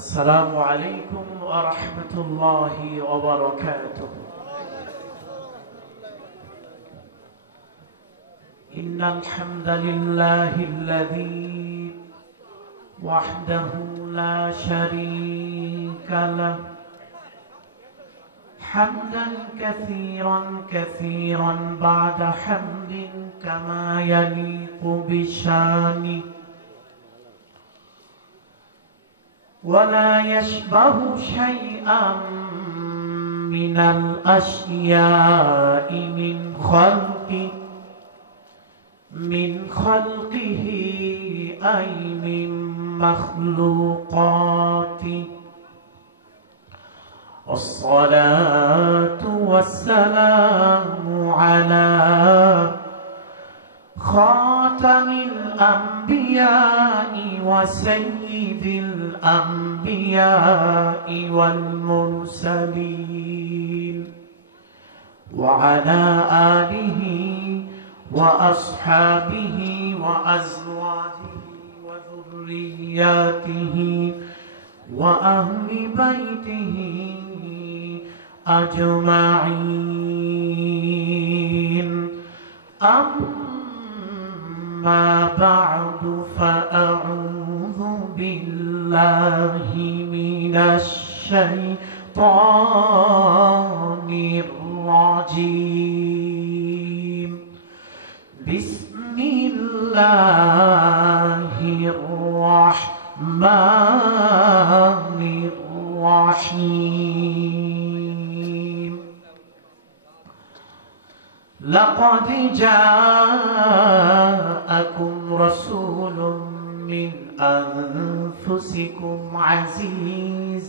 السلام عليكم ورحمة الله وبركاته. إن الحمد لله الذي وحده لا شريك له حمدا كثيرا كثيرا بعد حمد كما يليق بشانه ولا يشبه شيئا من الأشياء من خلقه أي من مخلوقاته. والصلاة والسلام على خاتم الأنبياء وسيد الأنبياء والمرسلين وعلى آله وأصحابه وأزواجه وذرياته وأهل بيته أجمعين. أما بعد فأعوذ بالله من الشيطان الرجيم. بسم الله الرحمن الرحيم. لقد جاءكم رسول من أنفسكم عزيز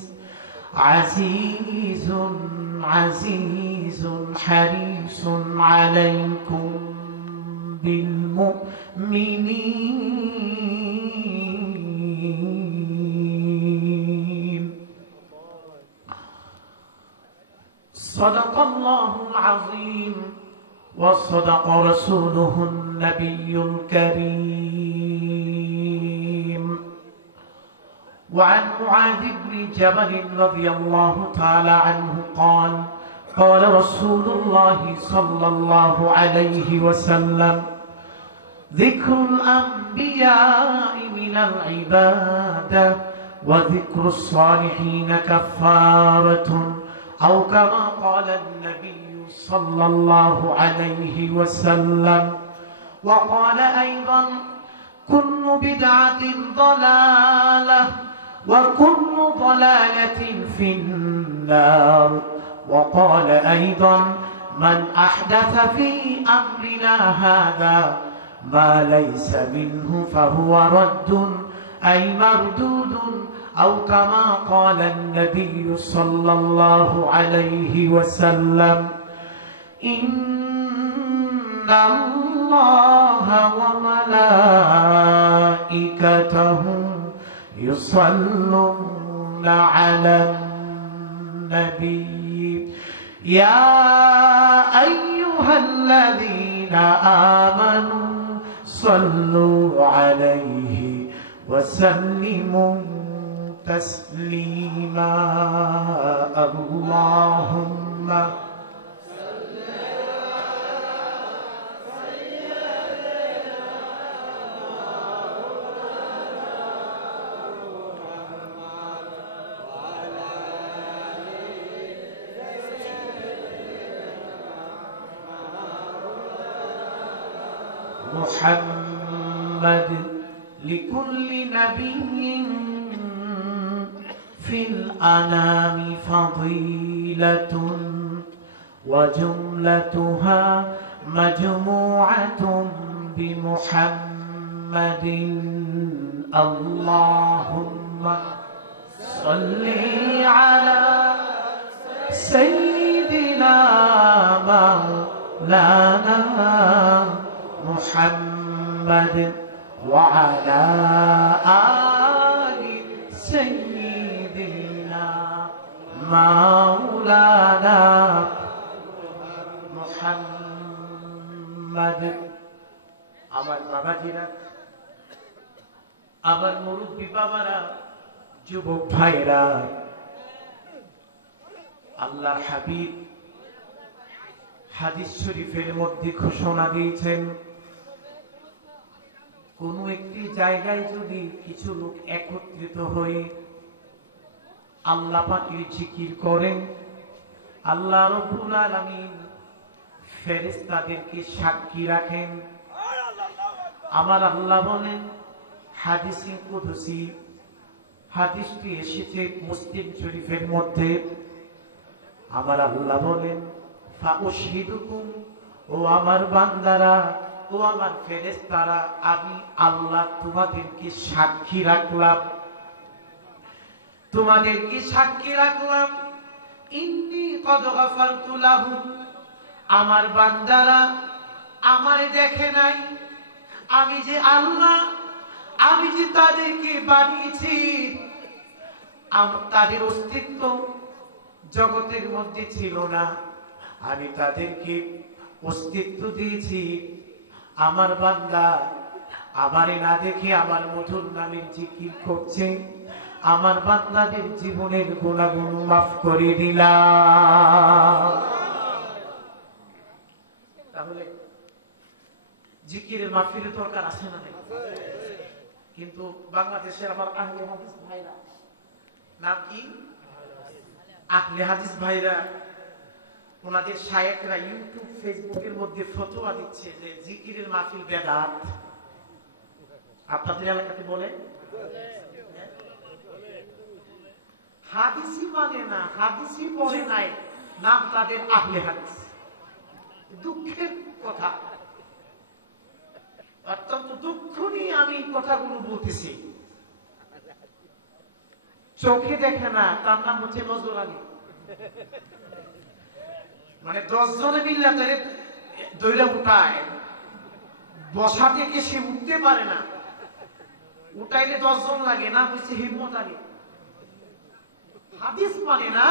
حريص عليكم بالمؤمنين. صدق الله العظيم وصدق رسوله النبي الكريم. وعن معاذ بن جبل رضي الله تعالى عنه قال قال رسول الله صلى الله عليه وسلم ذكر الأنبياء من العبادة وذكر الصالحين كفارة أو كما قال النبي صلى الله عليه وسلم. وقال أيضا كل بدعة ضلالة وكل ضلالة في النار. وقال أيضا من أحدث في أمرنا هذا ما ليس منه فهو رد أي مردود أو كما قال النبي صلى الله عليه وسلم. إن الله وملائكته يصلون على النبي يا أيها الذين آمنوا صلوا عليه وسلموا تسليما. اللهم محمد لكل نبي في الأنام فضيلة وجملتها مجموعة بمحمد. اللهم صل على سيدنا مولانا محمد وعلى آل سيدنا مولانا محمد. আমার বাবাজিরা, আমার মুরব্বী বাবারা, যুবক ভাইরা, আল্লাহর হাবিব হাদিস শরীফের মধ্যে ঘোষণা দিয়েছেন, কোন একটি জায়গায় যদি কিছু লোক একত্রিত হয়ে আল্লাহ পাকের জিকির করেন, আল্লাহ রাব্বুল আলামিন ফেরেশতাদেরকে সাক্ষী রাখেন। আমার আল্লাহ বলেন হাদিসে কুদসি, হাদিসটি এসেছে মুসলিম শরীফের মধ্যে, আমার আল্লাহ বলেন ফাউশহিদুকুম, ও আমার বান্দারা, ও আমার ফেরেশতারা, আমি আল্লাহ তোমাদেরকে সাক্ষী রাখলাম, তোমাদেরকে সাক্ষী রাখলাম, ইন্নী কদ গাফারতু লাহুম, আমার বান্দারা আমারে দেখে নাই, আমি যে আল্লাহ, আমি যে তাদেরকে বানিয়েছি, তাদের অস্তিত্ব জগতের মধ্যে ছিল না, আমি তাদেরকে অস্তিত্ব দিয়েছি। আমার বান্দা আমারে না দেখে আমার মধুর নামের জিকির করছে, আমার বান্দাদের জীবনের গুনাহগুলো মাফ করে দিলাম। তাহলে জিকিরের মাহফিলের দরকার আছে না নাই? কিন্তু বাংলাদেশের আমার আহলে হাদিস ভাইরা, নাম কি? আহলে হাদিস ভাইরা, ওনাদের শায়েখরা ইউটিউব ফেসবুকের মধ্যে ফতোয়া দিচ্ছে যে জিকিরের মাহফিল বেদাত। আপনাদের এলাকাতে বলে হাদিসই মানে না, হাদিসই পড়ে নাই, নাম তাদের আহলে হাদিস। দুঃখের কথা, অত্যন্ত দুঃখ নিয়ে আমি কথাগুলো বলতেছি। চোখে দেখে না, তার নাম হচ্ছে নজরুল আলী। মানে 10 জনে মিল্লা ধরে দইরা উঠায়, বসা থেকে সে উঠতে পারে না, উঠাইলে 10 জন লাগে, না হচ্ছে হিম্মত আলী। হাদিস মানে না,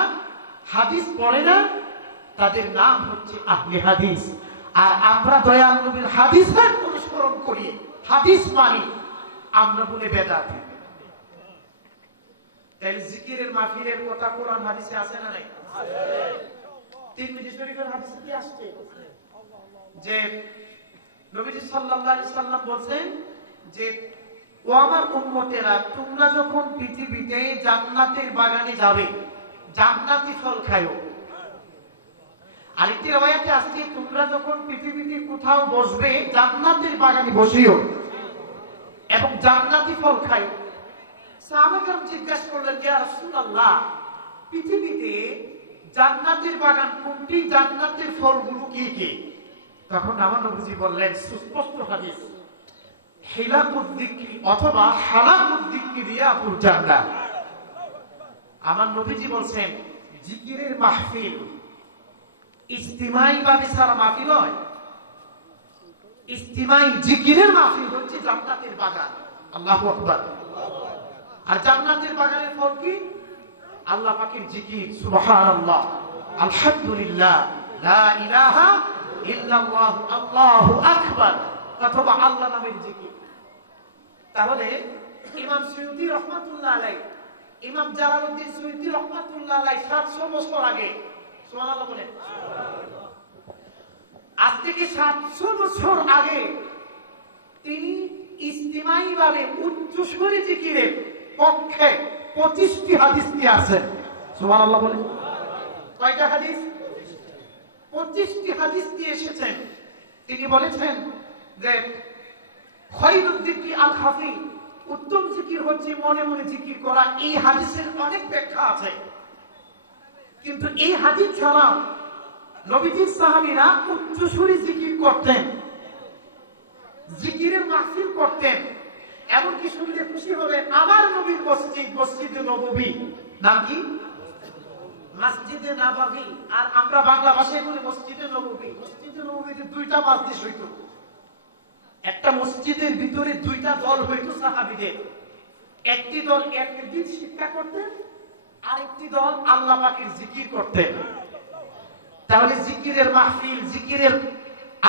হাদিস পড়ে না, তাদের নাম হচ্ছে আহলে হাদিস। আর আমরা দয়াল নবীর হাদিসের অনুসরণ করি, হাদিস মানি, আমরা বলে বেদাতি। তাহলে জিকিরের মাহফিলের কথা কোরআন হাদিসে আছে না নাই? তিরমিজি শরীফের হাদিসে কি আসছে যে নবীজি সাল্লাল্লাহু আলাইহি সাল্লাম বলেন যে, ও আমার উম্মতেরা, তোমরা যখন পৃথিবীতে জান্নাতের বাগানে যাবে, জান্নাতি ফল খায়ো। আরেকটি রওয়ায়াতে আসছে, তোমরা যখন পৃথিবীতে কোথাও বসবে, জান্নাতের বাগানে বসিও এবং জান্নাতি ফল খায়ো। সাহাবায়ে কেরাম জিজ্ঞাসা করলেন, ইয়া রাসূলুল্লাহ, পৃথিবীতে জান্নাতের বাগান কোনটি, জান্নাতের ফলগুলো কি কি? তখন আমার নবীজি বললেন, সুস্পষ্ট হাদিস, হিলাকুদ যিকরি অথবা হালাকুদ যিকরি রিয়াকুল জান্নাহ। আমার নবীজি বলছেন, জিকিরের মাহফিল ইজতিমাই ভাবে সারা মাহফিল হয়। ইজতিমাই জিকিরের মাহফিল হচ্ছে জান্নাতের বাগান। আল্লাহু আকবার। আর জান্নাতের বাগানের ফল কি? আল্লাহ পাকের জিকির, সুবহানাল্লাহ, আলহামদুলিল্লাহ, লা ইলাহা ইল্লাল্লাহ, আল্লাহু আকবার, অথবা আল্লাহ নামের জিকির। তাহলে ইমাম সুয়ুতী রাহমাতুল্লাহ আলাইহি, ইমাম জালালউদ্দিন সুয়ুতী রাহমাতুল্লাহ আলাইহি 700 বছর আগে, সুবহানাল্লাহ বলেন, আজ থেকে 700 বছর আগে তিনি ইজতিমাই ভাবে উচ্চস্বরে জিকিরের পক্ষে 25টি হাদিস নিয়ে আসেন। সুবহানাল্লাহ বলেন। কয়টা হাদিস? 25টি হাদিস নিয়ে এসেছেন। তিনি বলেছেন যে খায়রুদ যিকরি আল খাফি, উত্তম জিকির হচ্ছে মনে মনে জিকির করা। এই হাদিসের অনেক ব্যাখ্যা আছে, কিন্তু এই হাদিস ছাড়া নবীজির সাহাবীরা উচ্চস্বরে জিকির করতেন, জিকিরের মাহফিল করতেন। এমনকি শুনলে খুশি হবে, আমার নবীর মসজিদ, মসজিদে নববী, নাম কি? মসজিদে নববী। আর আমরা বাংলা ভাষায় বলি মসজিদে নববী। মসজিদে নববীতে 2টা মসজিদ হইতো, একটা মসজিদের ভিতরে 2টা দল হইতো সাহাবীদের। একটি দল একদিন শিক্ষা করতেন, আরেকটি দল আল্লাহ পাকের জিকির করতেন। তাহলে জিকিরের মাহফিল, জিকিরের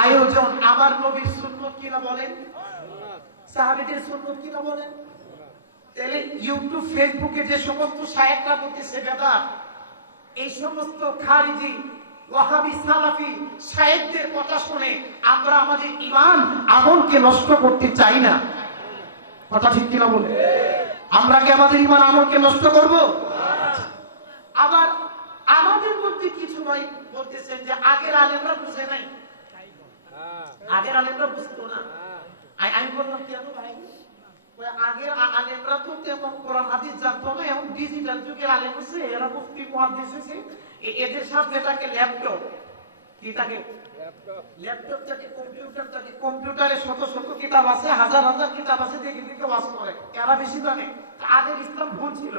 আয়োজন আমার নবীর সুন্নাত কিনা বলেন, সাহাবীদের সুন্নাত কিনা বলেন? তাহলে ইউটিউব ফেসবুকে যে সমস্ত শায়েখরা বলতেছে বেদাত, এই সমস্ত খারিজি ওয়াহাবি সালাফি শায়েখদের কথা শুনে আমরা আমাদের ঈমান আমলকে নষ্ট করতে চাই না। কথা ঠিক কিনা বলে? আমরা কি আমাদের ঈমান আমলকে নষ্ট করব? আবার আমাদের মধ্যে কিছু ভাই বলতেছেন যে আগের আলেমরা বুঝে নাই, আগের আলেমরা বুঝতো না। আমি বললাম কেন ভাই? আগের আলেমরা তো তেমন কোরআন হাদিস জানতো না, এখন ডিজিটাল যুগের আলেম হচ্ছে, এরা মুফতি মুহাদ্দিস হয়েছে, এদের সামনে থাকে ল্যাপটপ। কি থাকে? ল্যাপটপ থাকে, কম্পিউটার থাকে, কম্পিউটারে শত শত কিতাব আছে, হাজার হাজার কিতাব আছে, দেখে দেখে ওয়াজ করে। এরা বেশি জানে। আগের ইসলাম ভুল ছিল।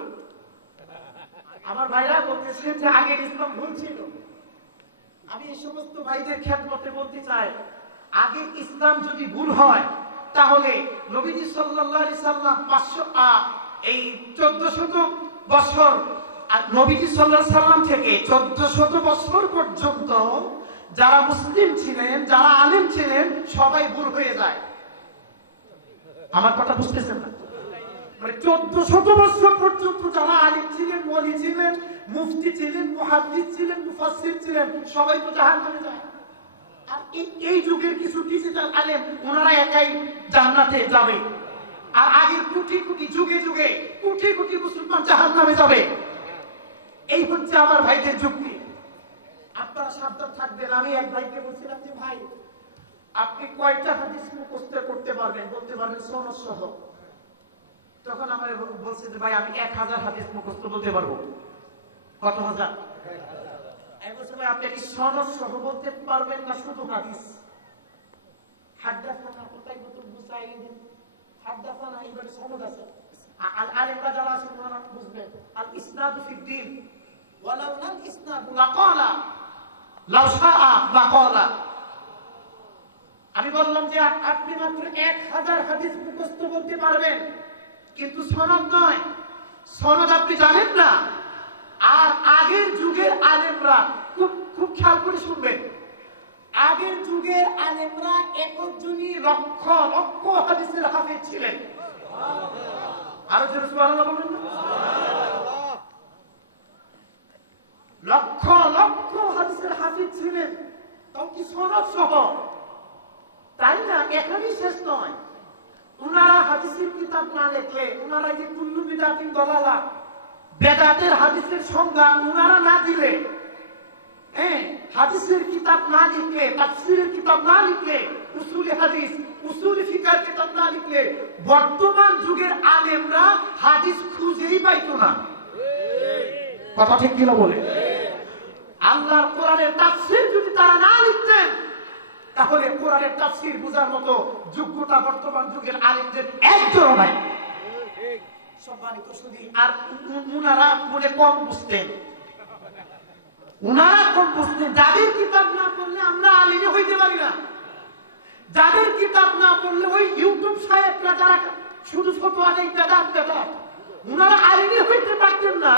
আমার ভাইরা বলতেছেন যে আগের ইসলাম ভুল ছিল। আমি এই সমস্ত ভাইদের খেদমতে বলতে চাই, আগের ইসলাম যদি ভুল হয় তাহলে নবীজি সাল্লাল্লাহু আলাইহি সাল্লাম 1400 বছর, নবীজি সাল্লাল্লাহু আলাইহি সাল্লাম থেকে 1400 বছর পর্যন্ত যারা মুসলিম ছিলেন, যারা আলেম ছিলেন, সবাই ভুল হয়ে যায়। আমার কথা বুঝতেছেন না? মানে 1400 বছর পর্যন্ত যারা আলেম ছিলেন, ওলি ছিলেন, মুফতি ছিলেন, মুহাদ্দিস ছিলেন, মুফাসসির ছিলেন, সবাই তো জাহান্নামে যায়। আর এই যুগের কিছু ডিজিটাল আলেম, ওনারা একাই জান্নাতে যাবে। আর আগের কোটি কোটি যুগে যুগে কোটি কোটি মুসলমান জাহান্নামে যাবে। এই হচ্ছে আমার ভাইদের যুক্তি। আপনারা সাবধান থাকবেন। আমি এক ভাইকে বলছিলাম যে ভাই, আপনি কয়টা হাদিস মুখস্থ করতে পারবেন? বলতে পারবেন সনদ সহ। তখন আমার বলছে যে ভাই আমি 1000 হাদিস মুখস্থ বলতে পারবো। কত হাজার? আমি বলছি ভাই আপনি কি সনদ সহ বলতে পারবেন না শুধু হাদিস? হাদাসানা কুতাইবাতুল মুসাইদ, হাদাসানা এবারে সনদ আছে। আলেমরা যারা আছেন ওনারা বুঝবেন। আল ইসনাদু ফিদ্দিন ওয়ালাউ লাল ইসনাদু লাকালা লাউ শাআ লাকালা। আমি বললাম যে আপনি মাত্র 1000 হাদিস মুখস্থ বলতে পারবেন, কিন্তু সনদ নয়। সনদ আপনি জানেন না। আর আগের যুগের আলেমরা, খুব খেয়াল করে শুনবেন, আগের যুগের আলেমরা একজনই লক্ষ লক্ষ হাদিসের হাফেজ ছিলেন। আরো জোরে সুবহানাল্লাহ বলবেন না? লক্ষ লক্ষ হাদিসের হাফেজ ছিলেন, তাও কি সনদ সহ। তাই না? এখানেই শেষ নয়। উনারা হাদিসের কিতাব না লিখলে, উনারা যে কুল্লু বিদআতিন দালালা, বেদাতের হাদিসের সংজ্ঞা উনারা না দিলে, হাদিসের কিতাব না লিখলে, তাফসীরের কিতাব না লিখলে, উসুলে হাদিস, উসুলে ফিকহের কিতাব না লিখলে, বর্তমান যুগের আলেমরা হাদিস খুঁজেই পাইতো না। কথা ঠিক কিনা বলে? আল্লাহর কোরআনের তাফসীর যদি তারা না লিখতেন, তাহলে কোরআনের তাফসীর বোঝার মতো যোগ্যতা বর্তমান যুগের আলেমদের একজনও নাই। সম্মানিত শুধু আর উনারা মনে কম বুঝতেন, উনারা কম বুঝতেন। যাদের কিতাব না পড়লে আমরা আলেম হইতে পারি না। যাদের কিতাব না পড়লে ওই ইউটিউব শায়েখরা যারা শুধু ফতোয়া দেয় বেদাত বেদাত, উনারা আলেম হইতে পারতেন না।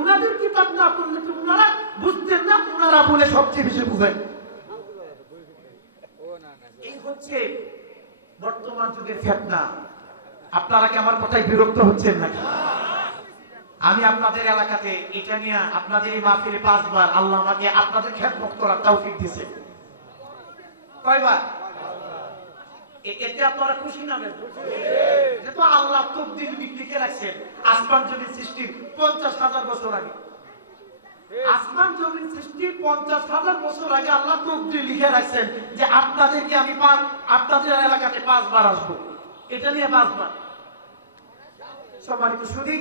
উনাদের কিতাব না পড়লে তো উনারা বুঝতেন না। উনারা বলে সবচেয়ে বেশি বুঝেন। এই হচ্ছে বর্তমান যুগের ফিতনা। আপনারা কি আমার কথায় বিরক্ত হচ্ছেন নাকি? আমি আপনাদের এলাকাতে এটা নিয়ে আপনাদের এই মাহফিলে 5 বার আল্লাহ আমাকে আপনাদের খেদমত করার তৌফিক দিয়েছে। কয়বার? এতে আপনারা খুশি না? যেহেতু আল্লাহ তকদির লিখে রাখছেন আসমান জমিন সৃষ্টির 50,000 বছর আগে। আসমান জমিন সৃষ্টির 50,000 বছর আগে আল্লাহ তকদির লিখে রাখছেন যে আপনাদেরকে আমি আপনাদের এলাকাতে 5 বার আসবো। এটা নিয়ে 5 বার। সম্মানিত সুধী,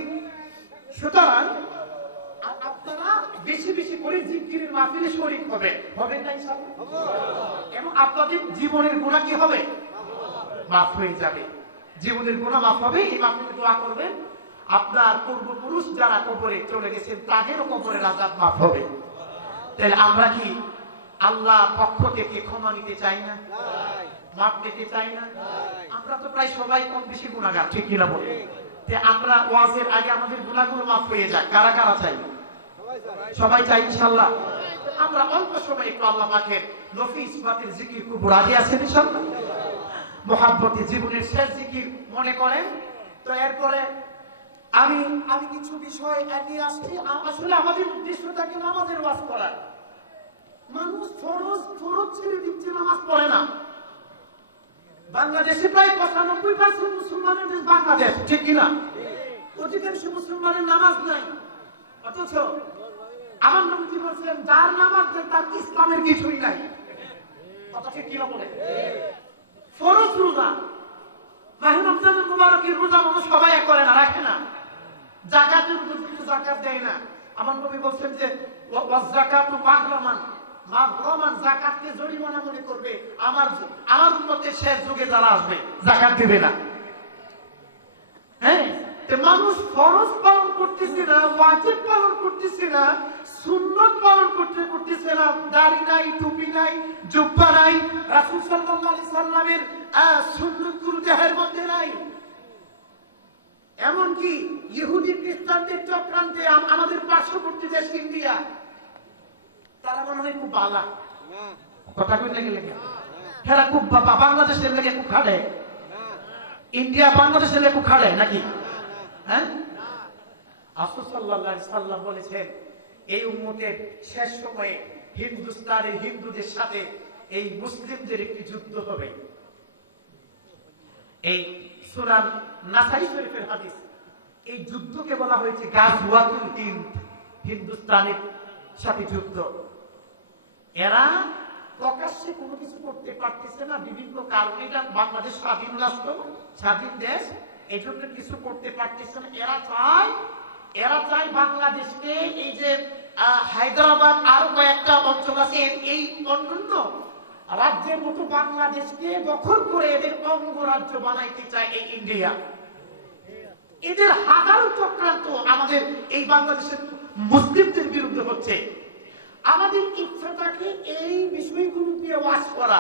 সুতরাং আপনারা বেশি বেশি করে জিকিরের মাহফিলে শরীক হবেন না ইনশাআল্লাহ। এবং আপনাদের জীবনের গুনাহ কি হবে? মাফ হয়ে যাবে। জীবনের গুনাহ মাফ হবে। এই মাহফিলে দোয়া করবেন, আপনার পূর্বপুরুষ যারা কবরে চলে গেছেন তাদেরও কবরের আযাব মাফ হবে। তাহলে আমরা কি আল্লাহর পক্ষ থেকে ক্ষমা নিতে চাই না? মাফ পেতে চাই না? আমরা তো প্রায় সবাই কম বেশি গুনাহগার, ঠিক কিনা বলে? আমরা ওয়াজের আগে আমাদের গুনাহগুলো মাফ হয়ে যায়। কারা কারা চাই? সবাই চাই ইনশাআল্লাহ। আমরা অল্প সময় একটু আল্লাহ পাকের নফিস বাতিল জিকির করব। রাজি আছেন ইনশাআল্লাহ? মুহাব্বতে জীবনের শেষ জিকির মনে করেন তো। এরপরে আমি আমি কিছু বিষয় নিয়ে আসছি। আসলে আমাদের উদ্দেশ্য থাকে নামাজের ওয়াজ করার। মানুষ ফরজ ফরজ ছেড়ে দিচ্ছে, নামাজ পড়ে না। বাংলাদেশে প্রায় 95% মুসলমানের দেশ বাংলাদেশ, ঠিক কিনা? অধিকাংশ মুসলমানের নামাজ নাই, অথচ আমার নবী বলছেন যার নামাজ নেই তার ইসলামের কিছুই নাই। কথা ঠিক কিনা বলে? ফরজ রোজা, মাহে রমজানুল মুবারকের রোজা মানুষ সবাই করে না, রাখে না। যাকাতের উপযুক্ত যাকাত দেয় না। আমার নবী বলছেন যে ওয়াযাকাতু মাগরামান, মাগরামান যাকাতকে জরিমানা মনে করবে আমার উম্মতের শেষ যুগে যারা আসবে যাকাত দেবে না। হ্যাঁ, মানুষ ফরজ পালন করতেছে না, ওয়াজিব পালন করতেছে না, সুন্নাত পালন করতেছে না। দাড়ি নাই, টুপি নাই, জুব্বা নাই, রাসূল সাল্লাল্লাহু আলাইহি সাল্লামের সুন্নাতগুলো দেহের মধ্যে নাই। এমনকি ইহুদি খ্রিস্টানদের চক্রান্তে আমাদের পার্শ্ববর্তী দেশ ইন্ডিয়া, তারা মনে হয় খুব বালা কথা কই লেগে লেগে, হেরা খুব বাংলাদেশের লেগে খুব খাড়ে, ইন্ডিয়া বাংলাদেশের লেগে খুব খাড়ে নাকি? হ্যাঁ, রাসূল সাল্লাল্লাহু আলাইহি সাল্লাম বলেছেন এই উম্মতের শেষ সময়ে হিন্দুস্তানের হিন্দুদের সাথে এই মুসলিমদের একটি যুদ্ধ হবে। এই সূরা নাসাই শরীফের হাদিস। এই যুদ্ধকে বলা হয়েছে গাজওয়াতুল হিন্দ, হিন্দুস্তানের সাথে যুদ্ধ। এরা প্রকাশ্যে কোনো কিছু করতে পারতেছে না, বিভিন্ন কারণে। এটা বাংলাদেশ স্বাধীন রাষ্ট্র, স্বাধীন দেশ, এই জন্য কিছু করতে পারতেছে না। এরা চায় বাংলাদেশকে, এই যে হায়দ্রাবাদ আরো কয়েকটা অঞ্চল আছে, এই অন্যান্য রাজ্যের মতো বাংলাদেশকে দখল করে এদের অঙ্গরাজ্য বানাইতে চায় এই ইন্ডিয়া। এদের হাজারো চক্রান্ত আমাদের এই বাংলাদেশের মুসলিমদের বিরুদ্ধে হচ্ছে। আমাদের ইচ্ছা থাকে এই বিষয়গুলো নিয়ে ওয়াজ করা,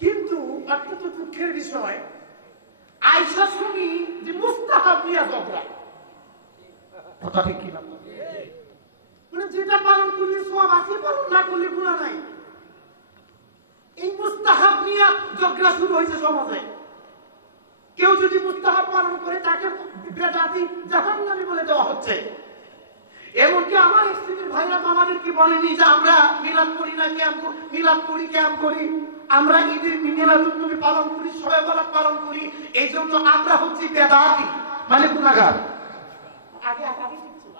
কিন্তু অত্যন্ত দুঃখের বিষয় আয়েশা শুনি যে মুস্তাহাব নিয়ে ঝগড়া। কথা ঠিক কিনা? মানে যেটা পালন করলে সওয়াব আছে, পালন না করলে গুনাহ নাই। এই মুস্তাহাব নিয়ে ঝগড়া শুরু হয়েছে সমাজে। কেউ যদি মুস্তাহাব পালন করে তাকে বেদাতি, জাহান্নামী বলে দেওয়া হচ্ছে। এমনকি আমার স্ত্রীর ভাইরা আমাদেরকে বলেনি যে আমরা মিলাদ করি না, ক্যাম্প মিলাদ করি, ক্যাম্প করি, আমরা ঈদের মিলাদুন নবী পালন করি, শবে বরাত পালন করি, এই জন্য আমরা হচ্ছি বেদাতি, মানে গুনাহগার। আগে ঠিক ছিল,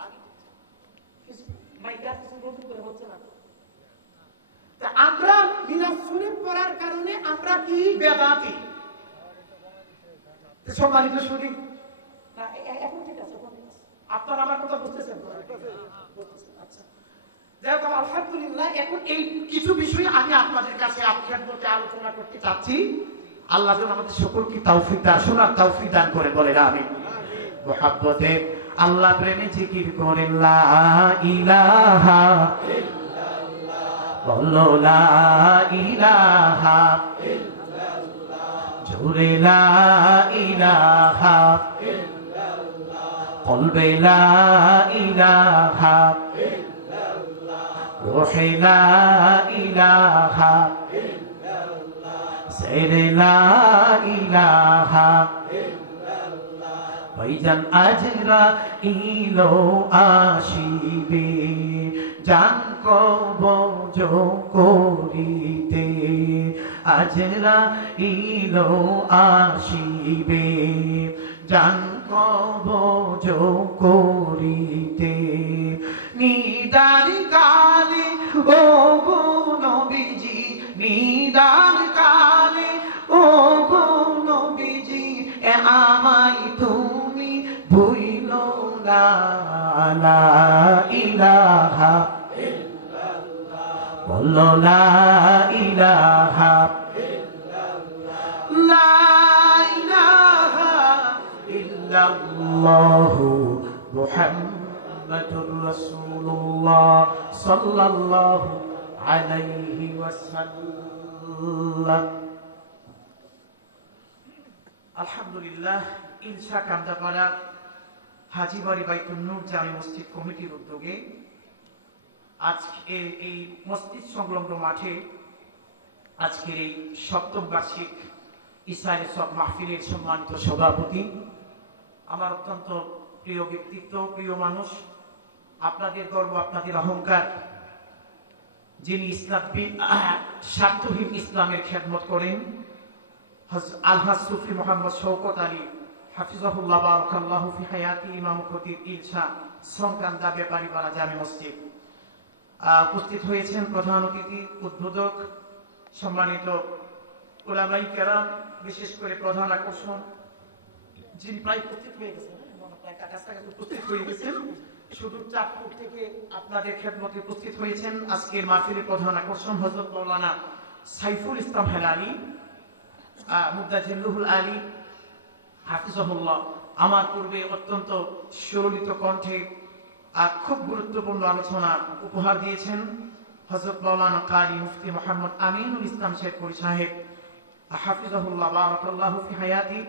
মাইকা কিছু নতুন করে হচ্ছে না। আমরা মিলাদ শরীফ পড়ার কারণে আমরা কি বেদাতি? সম্মানিত শরীফ, এখন ঠিক আছে, আপনারা আমার কথা বুঝতেছেন? আচ্ছা, যাই হোক, আলহামদুলিল্লাহ। এখন এই কিছু বিষয় আমি আপনাদের কাছে আক্ষেপ বলতে আলোচনা করতে চাচ্ছি। আল্লাহ যেন আমাদের সকলকে তৌফিক দান, শোনার তৌফিক দান করে, বলে আমিন। মুহাব্বতে আল্লাহ প্রেমে জিকির করে লা ইলাহা ইল্লাল্লাহ, বলো লা ইলাহা ইল্লাল্লাহ, জোরে লা ইলাহা ইল্লাল্লাহ, কলবে লা ইলাহা ইল্লাল্লাহ, রূহে লা ইলাহা ইল্লাল্লাহ, সেরে লা ইলাহা ইল্লাল্লাহ। ভাইজান আজরা ইলো আসিবে, জান কবজ করিতে, আজরা ইলো আসিবে, জান কবজ করিতে। নিদান কালে ও গো নবীজি, নিদান কালে ও গো নবীজি, আমায় তুমি ভুইলো না। লা ইলাহা ইল্লাল্লাহ, বলো লা ইলাহা ইল্লাল্লাহ, লা ইলাহা ইল্লাল্লাহু মুহাম্মাদুর রাসূলুল্লাহ সাল্লাল্লাহু আলাইহি ওয়াসাল্লাম। আলহামদুলিল্লাহ, ইনসা কান্দাপাড়া হাজীবাড়ি বাইতুন নূর জামে মসজিদ কমিটির উদ্যোগে আজকে এই মসজিদ সংলগ্ন মাঠে আজকের এই সপ্তম বার্ষিক ইসরায়েল সব মাহফিলের সম্মানিত সভাপতি, আমার অত্যন্ত প্রিয় ব্যক্তিত্ব, প্রিয় মানুষ, আপনাদের গর্ব, আপনাদের অহংকার, যিনি স্বার্থহীন ইসলামের খেদমত করেন, আলহাজ সুফি মোহাম্মদ শওকত আলী হাফিজাহুল্লাহ বারাকাল্লাহু ফি হায়াতি, ইমাম খতিব ইলশা সংক্রান্ত ব্যাপারীপাড়া জামে মসজিদ। উপস্থিত হয়েছেন প্রধান অতিথি, উদ্বোধক, সম্মানিত উলামায়ে কেরাম, বিশেষ করে প্রধান আকর্ষণ যিনি প্রায় উপস্থিত হয়ে গেছেন, উপস্থিত হয়ে গেছেন সুদূর চাঁদপুর থেকে আপনাদের খেদমতে উপস্থিত হয়েছেন। আজকের মাহফিলের প্রধান আকর্ষণ হযরত মাওলানা সাইফুল ইসলাম হেলালী মুদাজিল্লুহুল আলী হাফিজাহুল্লাহ। আমার পূর্বে অত্যন্ত সুললিত কণ্ঠে খুব গুরুত্বপূর্ণ আলোচনা উপহার দিয়েছেন হযরত মাওলানা কারি মুফতি মোহাম্মদ আমিনুল ইসলাম শেরপুরি সাহেব হাফিজাহুল্লাহ বারাকাল্লাহু ফি হায়াতি।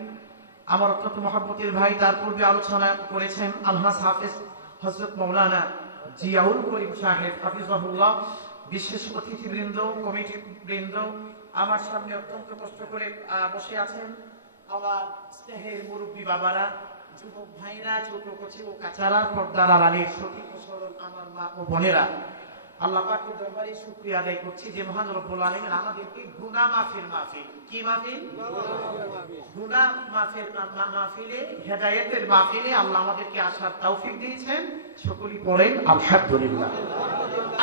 আমার অত্যন্ত মহব্বতের ভাই, তার পূর্বে আলোচনা করেছেন আলহাজ হাফেজ হযরত মাওলানা জিয়াউল করিম সাহেব হাফিজাহুল্লাহ। বিশেষ অতিথিবৃন্দ, কমিটি বৃন্দ, আমার সামনে অত্যন্ত কষ্ট করে বসে আছেন আমার স্নেহের মুরব্বী বাবারা, যুবক ভাইরা, ছোট কচি ও কাচারা, পর্দার আড়ালের সতী ও সরল আমার মা ও বোনেরা, আল্লাহ পাকের দরবারে শুকরিয়া আদায় করছি যে মহান রব্বুল আলামিন আমাদেরকে গুনাহ মাফের মাহফিল, কি মাহফিল? গুনাহ মাফের মাহফিলে, হেদায়েতের মাহফিলে আল্লাহ আমাদেরকে আসার তৌফিক দিয়েছেন। সকলেই পড়েন আলহামদুলিল্লাহ।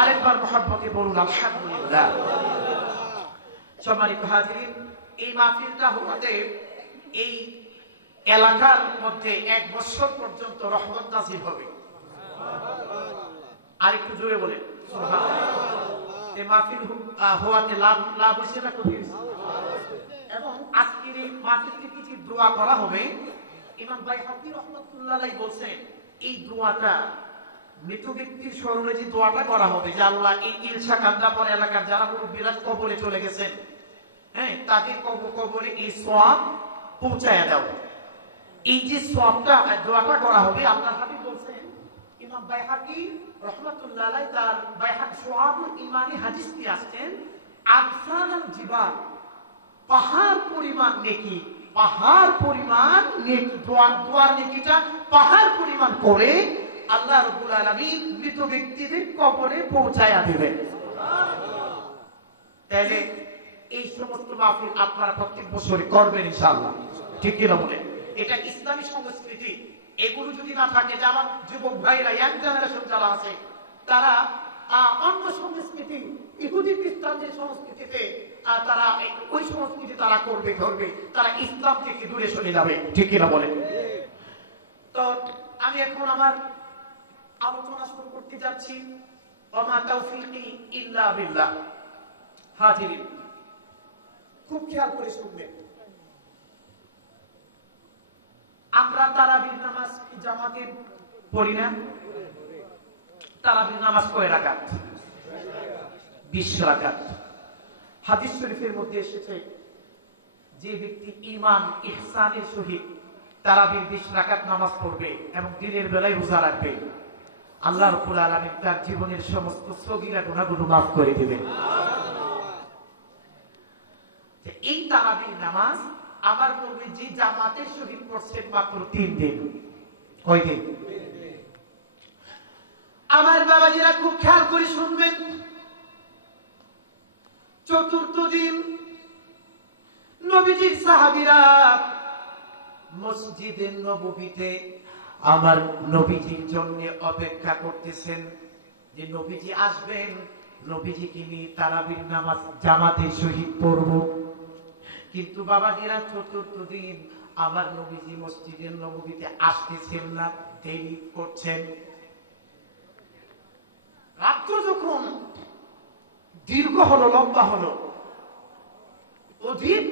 আরেকবার মহব্বতে বলুন আলহামদুলিল্লাহ। সম্মানিত হাজিরিন, এই মাহফিলটা হতে এই এলাকার মধ্যে 1 বছর পর্যন্ত রহমত নাযিল হবে। আর একটু জোরে বলেন সুবহানাল্লাহ। এই মাহফিল হওয়াতে লাভ হয়েছে না ক্ষতি হয়েছে? এবং আজকের এই মাহফিলকে কিছু দোয়া করা হবে। ইমাম বাইহাকী রাহমাতুল্লাহ আলাইহি বলেন এই দোয়াটা মৃত ব্যক্তির স্মরণে যে দোয়াটা করা হবে, যে আল্লাহ এই ইলশা কান্দাপর এলাকার যারা মুরব্বিরা কবরে চলে গেছেন, হ্যাঁ, তাদের কবরে এই সওয়াব পৌঁছায়া দাও। এই যে সওয়াবটা দোয়াটা করা হবে, আল্লাহ হাবিব বলেন, ইমাম বাইহাকী রাহমাতুল্লাহ আলাইহি তার বাইহাক শুআবুল ঈমানি হাদিস নিয়ে আসছেন, আফসানাল জিবাল, পাহাড় পরিমাণ নেকি, পাহাড় পরিমাণ নেকি, দোয়ার নেকিটা পাহাড় পরিমাণ করে আল্লাহ রাব্বুল আলামিন মৃত ব্যক্তিদের কবরে পৌঁছায়া দিবেন। তাহলে এই সমস্ত মাহফিল আপনারা প্রত্যেক বছর করবেন ইনশাআল্লাহ, ঠিক কি না বলেন? এটা ইসলামী সংস্কৃতি। এগুলো যদি না থাকে, যে আমার যুবক ভাইরা, ইয়াং জেনারেশন যারা আছে, তারা অন্য সংস্কৃতি, ইহুদি খ্রিস্টানদের সংস্কৃতিতে তারা ওই সংস্কৃতি তারা করবে, তারা ইসলাম থেকে দূরে সরে যাবে, ঠিক কি না বলেন? তো আমি এখন আমার আলোচনা শুরু করতে যাচ্ছি। ওমা তাওফীকি ইল্লা বিল্লাহ। হাজিরিন, খুব খেয়াল করে শুনবেন। আমরা তারাবির নামাজ কি জামাতে পড়ি না? তারাবির নামাজ কয় রাকাত? 20 রাকাত। হাদিস শরীফের মধ্যে এসেছে, যে ব্যক্তি ঈমান ইহসানের সহিত তারাবির 20 রাকাত নামাজ পড়বে এবং দিনের বেলায় রোজা রাখবে, আল্লাহ রাব্বুল আলামিন তার জীবনের সমস্ত সগীরা গুনাহগুলো মাফ করে দিবেন। এই তারাবির নামাজ আমার নবীজি জামাতের সহিত পড়ছেন মাত্র 3 দিন। কয় দিন? আমার বাবাজিরা খুব খেয়াল করে শুনবেন। চতুর্থ দিন নবীজির সাহাবীরা মসজিদে নববীতে আমার নবীজির জন্য অপেক্ষা করতেছেন, যে নবীজি আসবেন, নবীজিকে নিয়ে তারাবির নামাজ জামাতের সহিত পড়ব। কিন্তু বাবাজিরা চতুর্থ দিন আমার নবীজি মসজিদের নববীতে আসতেছেন না, দেরি করছেন। রাত্র যখন দীর্ঘ হলো, লম্বা হলো, অধিক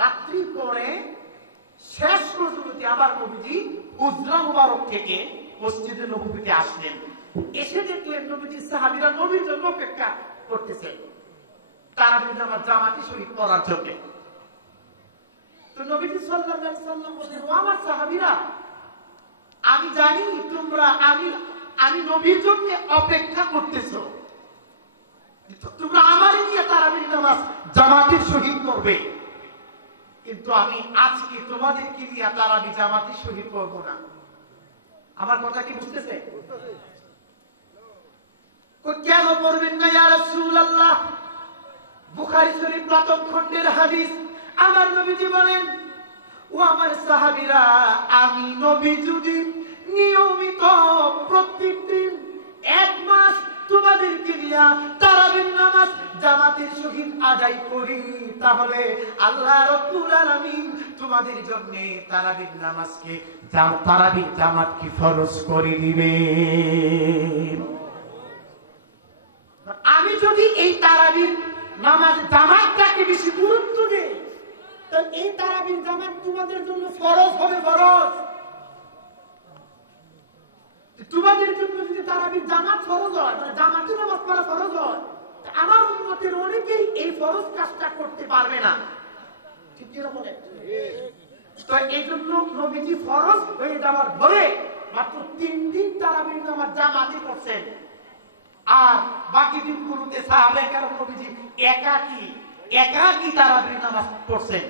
রাত্রি পরে শেষ রজনীতে আবার নবীজি উজরা মুবারক থেকে মসজিদে নববীতে আসলেন। এসে দেখলেন নবীজির সাহাবীরা নবীর জন্য অপেক্ষা করতেছেন তারাবির নামাজ জামাতে শরীক পড়ার জন্য। তো নবীজি সাল্লাল্লাহু আলাইহি ওয়াসাল্লাম বলেন, ও আমার সাহাবীরা, আমি জানি তোমরা আমি নবীর জন্য অপেক্ষা করতেছো, তোমরা আমারই নিয়ে তারাবির নামাজ জামাতের শহীদ করবে, কিন্তু আমি আজকে তোমাদেরকে নিয়ে তারাবি জামাতের শহীদ করবো না। আমার কথা কি বুঝতেছে? কেন পড়বেন না ইয়া রাসূলুল্লাহ? বুখারী শরীফ প্রথম খণ্ডের হাদিস। আমার নবীজি বলেন, ও আমার সাহাবীরা, আমি নবী যদি নিয়মিত প্রত্যেকদিন 1 মাস তোমাদেরকে নিয়ে তারাবির নামাজ জামাতের সহিত আদায় করি, তাহলে আল্লাহ রাব্বুল আলামিন তোমাদের জন্য তারাবির নামাজকে তারাবির জামাতকে ফরজ করে দিবেন। আমি যদি এই তারাবির নামাজ জামাতটাকে বেশি গুরুত্ব দেই, তাহলে এই তারাবির জামাত তোমাদের জন্য ফরজ হবে। ফরজ তোমাদের জন্য যদি তারাবির জামাত ফরজ হয়, মানে জামাতে নামাজ পড়া ফরজ হয়, আমার উম্মতের অনেকেই এই ফরজ কাজটা করতে পারবে না। ঠিক কি বলে? তো এই জন্য নবীজি ফরজ হয়ে যাওয়ার পরে মাত্র 3 দিন তারাবির নামাজ জামাতে করছেন, আর বাকি দিনগুলোতে সাহাবায়ে কেরাম নবীজি একাকী তারাবির নামাজ পড়ছেন।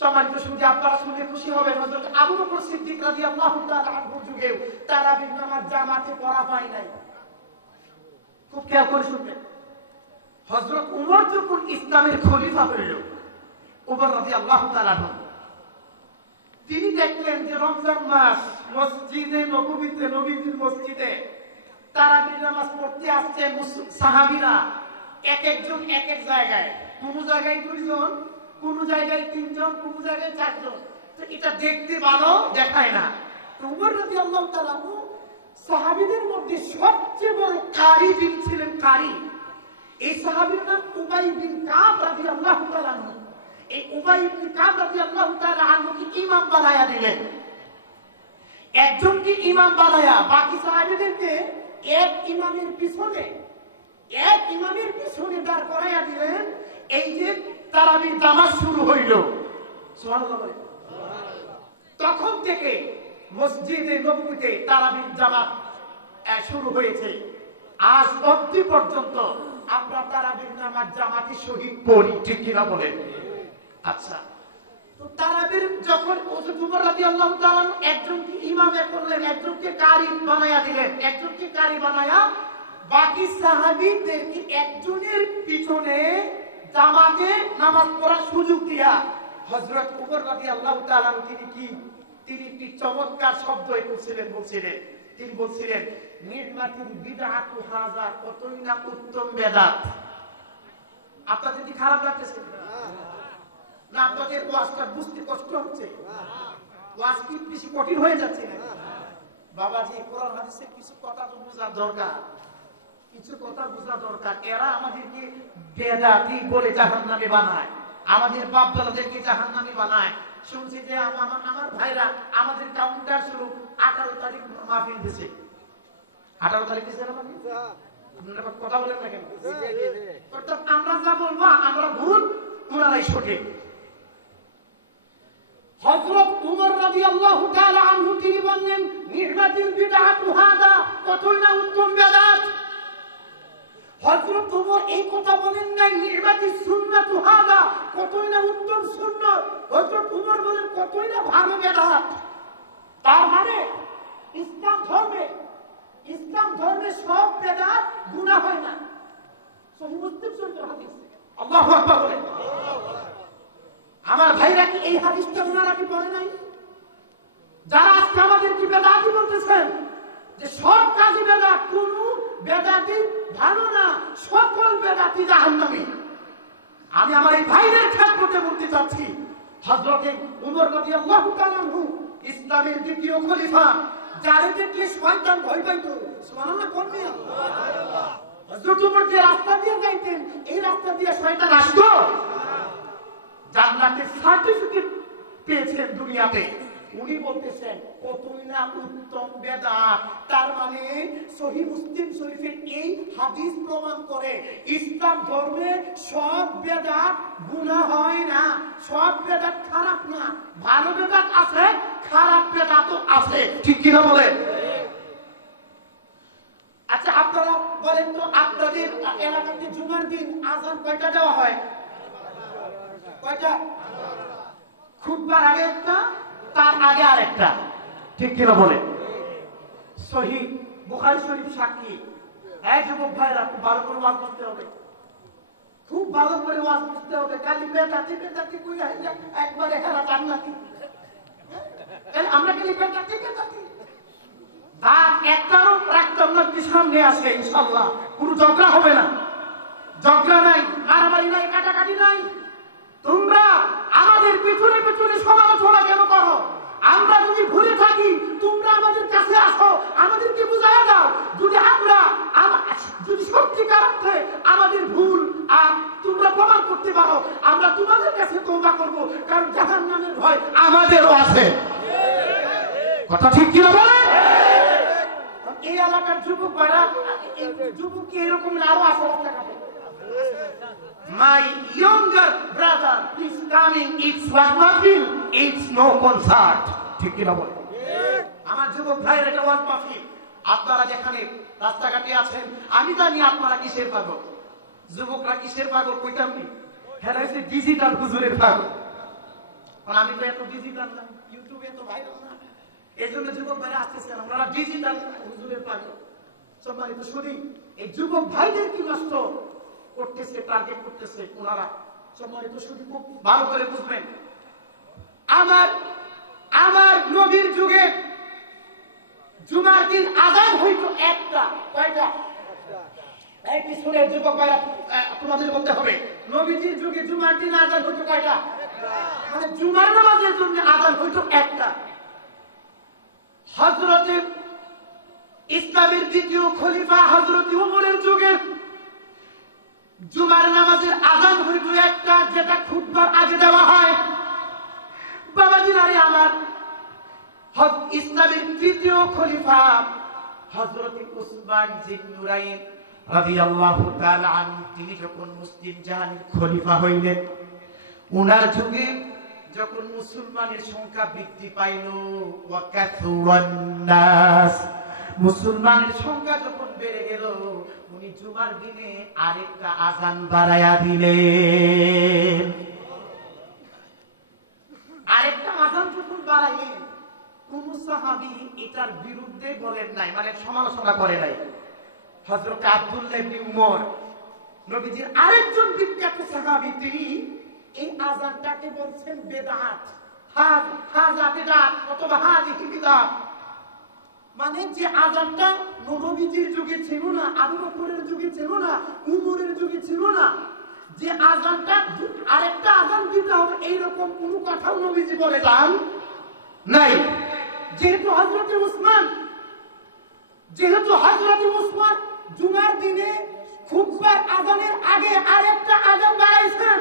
সম্মানিত শুনে আপনারা শুনে খুশি হবেন, হযরত আবু বকর সিদ্দিক রাদিয়াল্লাহু তাআলা আনহুর যুগেও তারাবির নামাজ জামাতে পড়া হয় নাই। খুব খেয়াল করে শুনবেন। হযরত উমর যখন ইসলামের খলিফা হইল, উমর রাদিয়াল্লাহু তাআলা আনহু, তিনি দেখলেন যে রমজান মাস মসজিদে নববীতে, নবীজির মসজিদে তারাবির নামাজ পড়তে আসছে সাহাবীরা, এক একজন এক এক জায়গায়, কোন জায়গায় 2 জন, কোন জায়গায় 3 জন, কোন জায়গায় 4 জন। তো এটা দেখতে ভালো দেখায় না। তো উমর রাদিয়াল্লাহু তাআলা সাহাবীদের মধ্যে সবচেয়ে বড় কারি যিনি ছিলেন, কারি, এই সাহাবীর নাম উবাই বিন কাব রাদিয়াল্লাহু তাআলা। এই উবাই বিন কাব রাদিয়াল্লাহু তাআলা আনহুকে ইমাম বানায়া দিলেন। একজনকে ইমাম বানায়া বাকি সাহাবীদেরকে এক ইমামের পিছনে দাঁড় করাইয়া দিলেন। এই যে তারাবির নামাজ শুরু হইল, সুবহানাল্লাহ বলে, তখন থেকে মসজিদে নববীতে তারাবির জামাত শুরু হয়েছে। আজ অবধি পর্যন্ত আমরা তারাবির নামাজ জামাতে শহীদ পড়ি। ঠিক কিনা বলেন? আচ্ছা, তো তারাবির যখন উমর রাদিয়াল্লাহু তাআলা একজনকে ইমামে করলেন, একজনকে কারি বানায়া দিলেন, একজনকে কারি বানায়া বাকি সাহাবীদেরকে একজনের পিছনে জামাতে নামাজ পড়ার সুযোগ দিয়া হযরত উমর রাদিয়াল্লাহু তাআলা তিনি একটি চমৎকার শব্দ বলছিলেন। তিনি বলছিলেন, নি'মাতুল বিদআতু হাযা, কতই না উত্তম বেদাত। আপনাদের কি খারাপ লাগতেছে না? আপনাদের ওয়াজটা বুঝতে কষ্ট হচ্ছে? ওয়াজ কি বেশি কঠিন হয়ে যাচ্ছে না? বাবাজি, কোরআন হাদিসের কিছু কথা তো বোঝা দরকার, কিছু কথা বোঝা দরকার। এরা আমাদেরকে বেদাতি বলে জাহান্নামে বানায়, আমাদের বাপ দাদাদেরকে জাহান্নামে বানায়। শুনছি যে আমার ভাইরা আমাদের কাউন্টার শুরু 18 তারিখ মাহফিল দিছে। 18 তারিখ দিছে না? আপনারা কথা বলেন না কেন? অর্থাৎ আমরা যা বলবো আমরা ভুল, ওনারাই সঠিক। হযরত উমর রাদিয়াল্লাহু তাআলা আনহু তিনি বললেন, নি'মাতুল বিদআতু হাযা, কতই না উত্তম বেদাত। হযরত উমর এই কথা বলেন নাই নি'মাতুস সুন্নাতু হাযা, কতই না উত্তম সুন্নাত। হযরত উমর বলেন কতই না ভালো বেদাত। তার মানে ইসলাম ধর্মে সব বেদাত গুনাহ হয় না। সহিহ মুসলিম শরীফের হাদিস। আল্লাহু আকবার বলেন। আমার ভাইরা কি এই হাদিসটা ওনারা কি পড়ে নাই? যারা আজকে আমাদেরকে বেদাতি বলতেছেন যে সব কাজই বেদাত, কোন বেদাতি ভালো না, সকল বেদাতি জাহান্নামী। আমি আমার এই ভাইদের খেদমতে বলতে চাচ্ছি, হযরত উমর রাদিয়াল্লাহু তাআলা আনহু ইসলামের দ্বিতীয় খলিফা, যারে দেখলে শয়তান ভয় পাইত। সুবহানাল্লাহ বলবেন? সুবহানাল্লাহ। হযরত উমর যে রাস্তা দিয়ে যাইতেন, এই রাস্তা দিয়ে শয়তান আসতো। জান্নাতের সার্টিফিকেট পেয়েছেন দুনিয়াতে, উনি বলতেছেন কতই না উত্তম বেদাত। তার মানে সহিহ মুসলিম শরীফের এই হাদিস প্রমাণ করে ইসলাম ধর্মে সব বেদাত গুনাহ হয় না, সব বেদাত খারাপ না। ভালো বেদাত আছে, খারাপ বেদাতও আছে। ঠিক কিনা বলেন? আচ্ছা, আপনারা বলেন তো, আপনাদের এলাকাতে জুমার দিন আযান কয়টা দেওয়া হয়? কয়টা? খুতবার আগে একটা, তার আগে আরেকটা। ঠিক কিনা বলেন? সহিহ বুখারী শরীফ সাক্ষী। এক যুবক ভাইরা খুব ভালো করে ওয়াজ করতে হবে, খুব ভালো করে ওয়াজ বুঝতে হবে। খালি বেদাতি বেদাতি কইয়া একবারে হেরা জান্নাতি, আমরা খালি বেদাতি বেদাতি দাঁত একটারও রাখতাম না। সামনে আসে ইনশাআল্লাহ কোনো ঝগড়া হবে না, ঝগড়া নাই, মারামারি নাই, কাটাকাটি নাই। তোমরা আমাদের পেছনে পেছনে সমালোচনা কেন করো? আমরা যদি ভুলে থাকি তোমরা আমাদের কাছে আসো, আমাদেরকে বুঝায় দাও। যদি আমরা যদি সত্যিকার অর্থে আমাদের ভুল আর তোমরা প্রমাণ করতে পারো, আমরা তোমাদের কাছে তওবা করব, কারণ জাহান্নামের ভয় আমাদেরও আছে। কথা ঠিক কিনা বলে? এই এলাকার যুবক ভাইরা, যুবক কি এরকম আরো আছে? My younger brother is coming. It's what mahfil. It's no concert. ঠিক কি না বলে? আমার যুবক ভাইয়ের এটা ওয়াজ মাহফিল। আপনারা যেখানে রাস্তাঘাটে আছেন, আমি জানি আপনারা কিসের পাগল। যুবকরা কিসের পাগল কইতাম নি? হ্যাঁ, হচ্ছে ডিজিটাল হুজুরের পাগল। আমি তো এত ডিজিটাল না, ইউটিউবে এত ভাইরাল না, এই জন্য যুবক ভাইরা আসতেছেন। আমরা ডিজিটাল হুজুরের পাগল। সম্মানিত শুনি, এই যুবক ভাইদের কি নষ্ট করতেছে, টার্গেট করতেছে ওনারা। সম্মানিত শুধু খুব ভালো করে বুঝবেন, আমার নবীর যুগে জুমার দিন আযান হইতো একটা। কয়টা? এই পিছনের যুবক ভাইরা তোমাদের বলতে হবে, নবীজির যুগে জুমার দিন আযান হইতো কয়টা? মানে জুমার নামাজের জন্য আযান হইতো একটা। হযরতে ইসলামের দ্বিতীয় খলিফা হযরতে ওমরের যুগে জুমার নামাজের আযান হইত একটা, যেটা খুতবার আগে দেওয়া হয়। বাবাজি নারী আমার, ইসলামের তৃতীয় খলিফা হযরতে উসমান জিন নুরাইন রাদিয়াল্লাহু তাআলা আনহু, তিনি যখন মুসলিম জাহানের খলিফা হইলেন, উনার যুগে যখন মুসলমানের সংখ্যা বৃদ্ধি পাইল, ওয়া কাসুরান নাস, মুসলমানের সংখ্যা যখন বেড়ে গেল, উনি জুমার দিনে আরেকটা আযান বাড়ায়া দিলেন। আরেকটা আযান যখন বাড়াইলেন, কোন সাহাবী এটার বিরুদ্ধে বলেন নাই, মানে সমালোচনা করে নাই। হযরত আব্দুল্লাহ ইবনে উমর, নবীজির আরেকজন বিখ্যাত সাহাবী, তিনি এই আযানটাকে বলছেন বেদাত। হাযা বিদআত অথবা হাযিহি বিদআত, মানে যে আযানটা নবীজির যুগে ছিল না, আবু বকরের যুগে ছিল না, উমরের যুগে ছিল না, যে আযানটা আরেকটা আযান দিতে হবে, এইরকম কোনো কথাও নবীজি বলে যান নাই। যেহেতু হযরতে উসমান জুমার দিনে খুতবার আযানের আগে আরেকটা আযান বাড়াইছেন,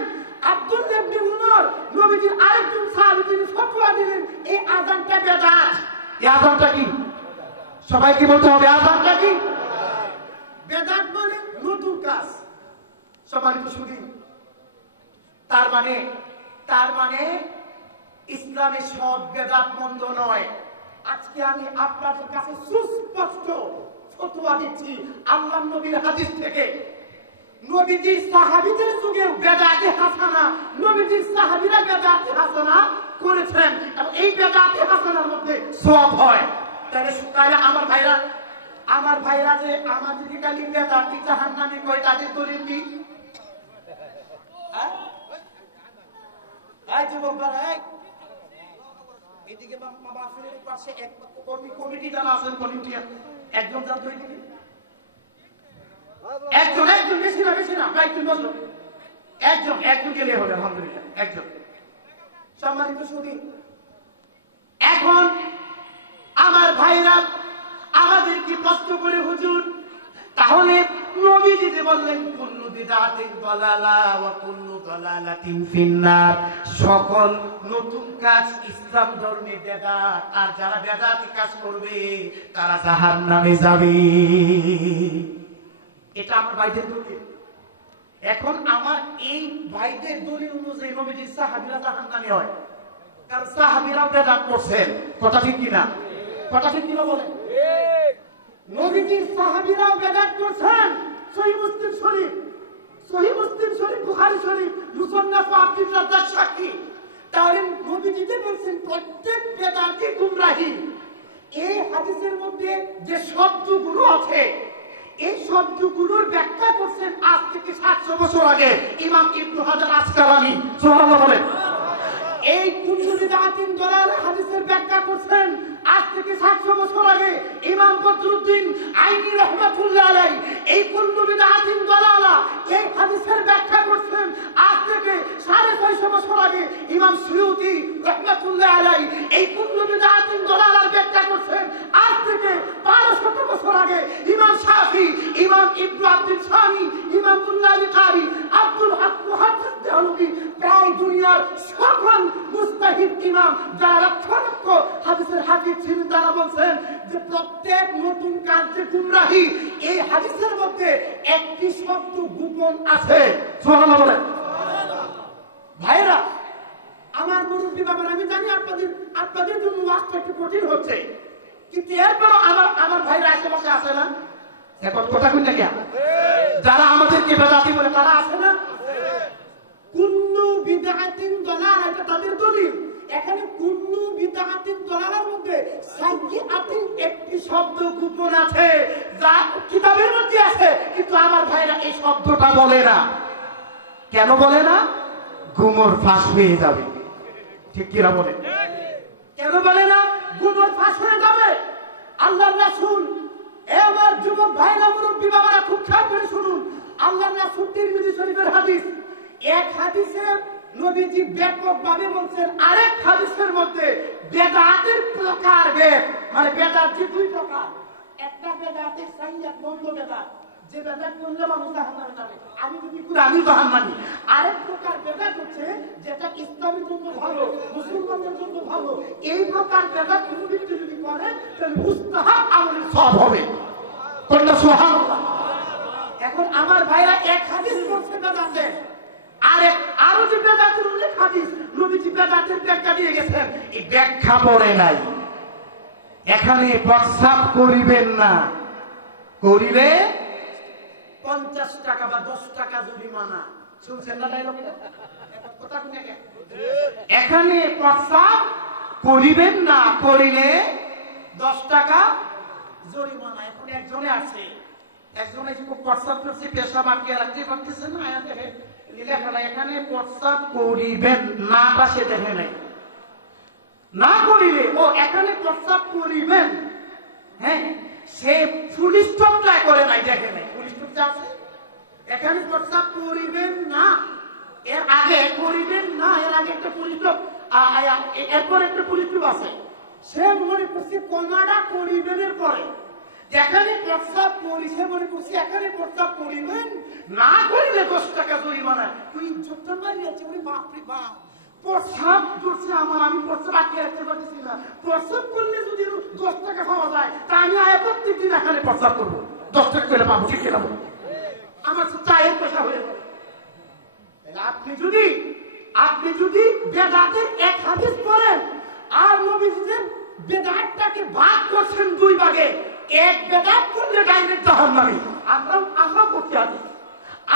আব্দুল্লাহ ইবনে উমর নবীজির আরেকজন সাহাবী, তিনি ফতোয়া দিলেন এই আযানটা বেদাত। এই আযানটা কি? সবাইকে বলতে হবে, আযানটা কি? বেদাত মানে নতুন কাজ। সম্মানিত শুনি, তার মানে ইসলামে সব বেদাত মন্দ নয়। আজকে আমি আপনাদের কাছে সুস্পষ্ট ফতোয়া দিচ্ছি আল্লাহর নবীর হাদিস থেকে। নবীজির সাহাবীদের যুগে বেদাতে হাসানা, নবীজির সাহাবীরা বেদাতে হাসানা করেছেন, এবং এই বেদাতে হাসানার মধ্যে সওয়াব হয়। তাহলে আমার ভাইরা যে আমাদেরকে খালি বেদাতি জাহান্নামী কয়, তাদের দলিল কি? এই যুবক ভাইরা, এইদিকে মাহফিলের পাশে এক কমিটি যারা আছেন, কমিটি একজন যান, দুই দিকে একজন বেশি না কয়েকজন বসলো, একজন গেলে হবে, আলহামদুলিল্লাহ একজন। সম্মানিত শুনি, এখন আমার ভাইরা আমাদেরকে প্রশ্ন করে, হুজুর তাহলে নবীজি যে বললেন কুল্লু বিদআতিন দালালা ওয়া কুল্লু দালালাতিন ফিন্নার, সকল নতুন কাজ ইসলাম ধর্মে বেদাত, আর যারা বেদাতি কাজ করবে তারা জাহান্নামে যাবে। এটা আমার ভাইদের দলিল। এখন আমার এই ভাইদের দলিল অনুযায়ী নবীজির সাহাবীরা জাহান্নামে হয়, কারণ সাহাবীরা বেদাত করছেন। কথা ঠিক কিনা? কথা ঠিক কিনা বলেন? নবীজির সাহাবীরাও বেদাত করছেন। সহিহ মুসলিম শরীফ, বুখারী শরীফ, মুসান্নাফ আব্দুর রাজ্জাক সাক্ষী। তাহলে নবীজি যে বলছেন প্রত্যেক বেদাতি গুমরাহী, এই হাদিসের মধ্যে যে শব্দগুলো আছে, এই শব্দগুলোর ব্যাখ্যা করছেন আজ থেকে 700 বছর আগে ইমাম ইবনে হাজার আসকালানী, সুবহানাল্লাহ বলেন। এই কুল্লু বিদআতিন দালালা হাদিসের ব্যাখ্যা করছেন আজ থেকে 700 বছর আগে ইমাম বদরুদ্দিন আইনি রাহমাতুল্লাহ আলাইহি। এই কুল্লু বিদআতিন দালালা এই হাদিসের ব্যাখ্যা করছেন আজ থেকে 650 বছর আগে ইমাম সুয়ুতি রাহমাতুল্লাহ আলাইহি। এই কুল্লু বিদআতিন দালালার ব্যাখ্যা করছেন আজ থেকে 1200 বছর আগে ইমাম শাফি, ইমাম ইবনে আব্দুল সামি, ইমাম আল কারি, আব্দুল হক মুহাদ্দিস দেহলভী, প্রায় দুনিয়ার সকল মুস্তাহিদ ইমাম যারা লক্ষ লক্ষ হাদিসের হাফিজ ছিলেন, তারা বলছেন যে প্রত্যেক নতুন কাজে গুমরাহি, এই হাদিসের মধ্যে একটি শব্দ গোপন আছে। সুবহানাল্লাহ বলেন। ভাইরা আমার মুরব্বী বাবারা, আমি জানি আপনাদের জন্য ওয়াজটা একটু কঠিন হচ্ছে, কিন্তু এরপর আমার ভাইরা আশেপাশে আছে না? এখন কথা কই না কেন? যারা আমাদেরকে বেদাতি বলে তারা আছে না? কুল্লু বিদআতিন দালালা, এটা তাদের দলিল। এখানে কুল্লু বিদআতিন দালালার মধ্যে সাইয়্যাতিন একটি শব্দ গোপন আছে, যা কিতাবের মধ্যে আছে, কিন্তু আমার ভাইরা এই শব্দটা বলে না। কেন বলে না? গুমর ফাঁস হয়ে যাবে। ঠিক কিনা বলে? কেন বলে না? গুমর ফাঁস হয়ে যাবে। আল্লাহর রাসূল, আমার যুবক ভাইরা, মুরব্বী বাবারা, খুব খেয়াল করে শুনুন। আল্লাহর রাসূল তিরমিজি শরীফের হাদিস, এক হাদিসে নবীজি ব্যাপকভাবে বলছেন, আরেক হাদিসের মধ্যে বেদাতের প্রকারভেদ, মানে বেদাত যে দুই প্রকার। একটা বেদাতের সাইয়্যাত বন্ধ বেদাত, যে বেদাত করলে মানুষ জাহান্নামে যাবে, আমি যদি করি আমি জাহান্নামী। আরেক প্রকার বেদাত হচ্ছে যেটা ইসলামের জন্য ভালো, মুসলমানদের জন্য ভালো। এই প্রকার বেদাত কোনো ব্যক্তি যদি করে তাহলে মুস্তাহাব আমলের সওয়াব হবে। বলুন সুবহানাল্লাহ। এখন আমার ভাইরা এক হাদিস পড়ছে বেদাতের, আরো যে বেদাতের উল্লেখ হাদিস, নবীজি বেদাতের ব্যাখ্যা দিয়ে গেছেন, এই ব্যাখ্যা পড়ে নাই। এখানে প্রস্তাব করিবেন না, করিলে 50 টাকা বা 10 টাকা জরিমানা। শুনছেন না ডায়লগটা? কথা শুনে গেল। এখানে প্রস্তাব করিবেন না, করিলে 10 টাকা জরিমানা। এখন একজনে আছে, একজনে যে প্রস্তাব করছে, পেশা বাকিয়ে রাখতে পারতেছে না, দেখে লেখা এখানে প্রস্তাব করিবেন না, বা সে দেখে নাই, না করিলে ও এখানে প্রস্তাব করিবেন, হ্যাঁ, সে ফুল স্টপটা করে নাই, দেখে নাই। ফুল স্টপটা আছে এখানে, প্রস্তাব করিবেন না, এর আগে করিবেন না, এর আগে একটা ফুল স্টপ, এরপর একটা ফুল স্টপ আছে। সে মনে করছে কমাটা করিবেনের পরে, যেখানে প্রস্তাব করি সে মনে করছে এখানে প্রস্তাব করিবেন, না করিলে 10 টাকা জরিমানা। তুই ইজ্জতটা মারিয়েছে, ওরে বাপ রে বাপ, প্রস্তাব করছে আমার, আমি প্রস্তাব আটকে রাখতে পারতেছি না। প্রস্তাব করলে যদি 10 টাকা পাওয়া যায়, তা আমি প্রত্যেক দিন এখানে প্রস্তাব করবো, 10 টাকা করে পাবো, ঠিক কিনা বলবো? আমার চায়ের পয়সা হয়ে যাবে। আপনি যদি বেদাতের এক হাদিস পড়েন, আর নবীজির বেদাতটাকে ভাগ করছেন 2 ভাগে, এক বেদাত করলে ডাইরেক্ট জাহান্নামী, আমরা করতে আছি।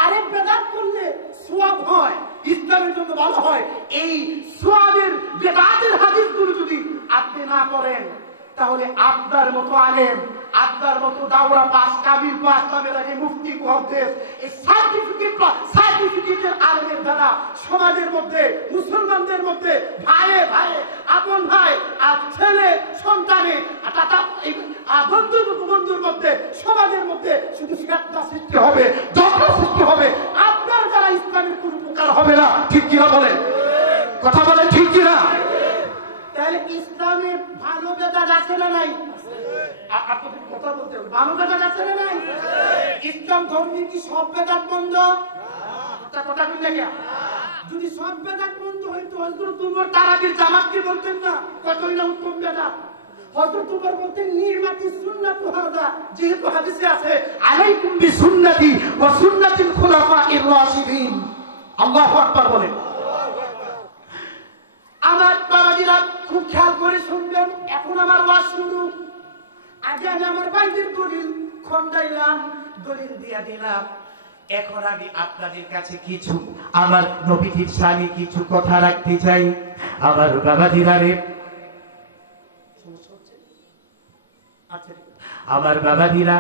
আরেক বেদাত করলে সওয়াব হয়, ইসলামের জন্য ভালো হয়। এই সওয়াবের বেদাতের হাদিসগুলো যদি আপনি না পড়েন, তাহলে আপনার মতো আলেম, আপনার মতো দাওরা পাস, কাবিল পাস, নামের আগে মুফতি মুহাদ্দিস, এই সার্টিফিকেটের আলেমের দ্বারা সমাজের মধ্যে, মুসলমানদের মধ্যে, ভাইয়ে ভাইয়ে, আপন ভাই আর ছেলে সন্তানে, বন্ধুর মধ্যে, সমাজের মধ্যে শুধু ফিতনা সৃষ্টি হবে, ঝগড়া সৃষ্টি হবে। আপনার দ্বারা ইসলামের কোনো উপকার হবে না। ঠিক কিনা বলেন? কথা বলেন ঠিক কিনা? তাহলে ইসলামের ভালো বেদাত আছে না নাই? আপনাদের কথা বলতে হবে, ভালো বেদাত আছে না নাই? ইসলাম ধর্মের কি সব বেদাত বন্ধ? কথা বললে গিয়া যদি সব বেদাত বন্ধ হইতো, হযরত উমর তারাবির জামাতকে বলতেন না কতই না উত্তম বেদাত। হযরত উমর বলতেন নির্মাতি সুন্নাতু হাদা, যেহেতু হাদিসে আছে আলাইকুম বিসুন্নতি ওয়া সুন্নাতিল খুলাফাইর রাশিদিন। আল্লাহু আকবার বলেন। আমার বাবাজিরা খুব খেয়াল করে শুনবেন, এখন আমার ওয়াজ শুরু। আগে আমি আমার বাইরের দলিল খন্ডাইলাম, দলিল দিয়া দিলাম। এখন আমি আপনাদের কাছে কিছু আমার নবীজির শানে কিছু কথা রাখতে চাই। আমার বাবাজিরা রে, আমার বাবাজিরা,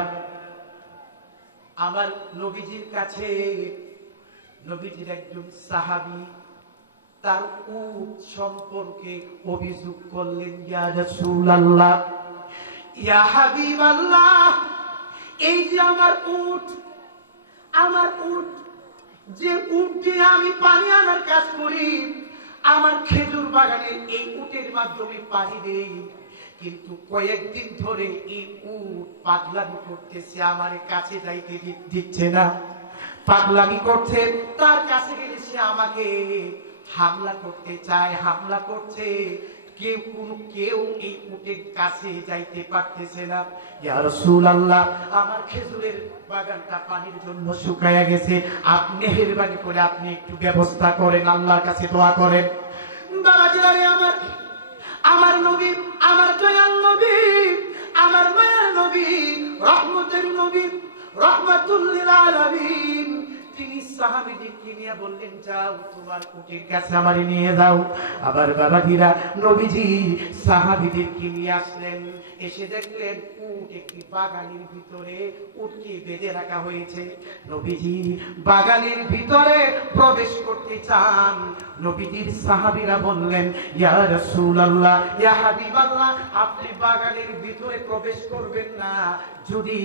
আমার নবীজির কাছে নবীজির একজন সাহাবী তার উট সম্পর্কে অভিযোগ করলেন, ইয়া রাসূলুল্লাহ, ইয়া হাবিবাল্লাহ, এই যে আমার উট যে উট দিয়ে আমি পানি আনার কাজ করি, আমার খেজুর বাগানে এই উটের মাধ্যমে পানি দেই, কিন্তু কয়েকদিন ধরে এই উট পাগলামি করতেছে, আমার কাছে যাইতে দিচ্ছে না, পাগলামি করছে, তার কাছে গেলে সে আমাকে হামলা করতে চায়, হামলা করছে, কেউ এই উটের কাছে যাইতে পারতেছে না। ইয়া রাসূলুল্লাহ, আমার খেজুরের বাগানটা পানির জন্য শুকায়া গেছে, আপনি মেহেরবানি করে আপনি একটু ব্যবস্থা করেন, আল্লাহর কাছে দোয়া করেন। বাবাজিরা, আমার নবী, আমার দয়াল নবী, আমার মায়ার নবী, রহমতের নবী, রাহমাতুল লিল আলামিন, তিনি সাহাবীদেরকে নিয়ে বললেন, যাও তোমার উটের কাছে আমারে নিয়ে যাও। আবার বাবাজিরা, নবীজি সাহাবীদেরকে নিয়ে আসলেন, এসে দেখলেন উট একটি বাগানের ভিতরে, উটকে বেঁধে রাখা হয়েছে। নবীজি বাগানের ভিতরে প্রবেশ করতে চান, নবীজির সাহাবীরা বললেন, ইয়া রাসূলুল্লাহ, ইয়া হাবিবাল্লাহ, আপনি বাগানের ভিতরে প্রবেশ করবেন না, যদি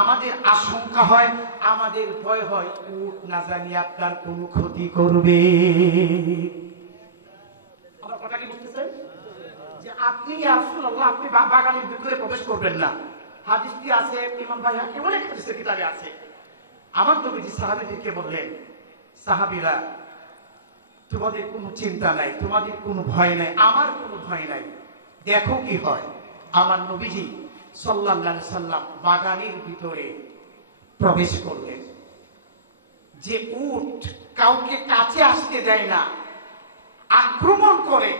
আমাদের আশঙ্কা হয়, আমাদের ভয় হয় উট না জানি আপনার কোনো ক্ষতি করবে। আমার কথা কি বুঝতেছেন? যে আপনি ইয়া রাসূলুল্লাহ, আপনি বাগানের ভিতরে প্রবেশ করবেন না, হাদিসটি আছে ইমাম বাইহাকি, অনেক হাদিসের কিতাবে আছে। আমার নবীজি সাহাবীদেরকে বললেন, সাহাবীরা, তোমাদের কোনো চিন্তা নাই, তোমাদের কোনো ভয় নাই, আমার কোনো ভয় নাই, দেখো কি হয়। আমার নবীজি সাল্লাল্লাহু আলাইহি সাল্লাম বাগানের ভিতরে প্রবেশ করলেন। যে উট কাউকে কাছে আসতে দেয় না, আক্রমণ করে,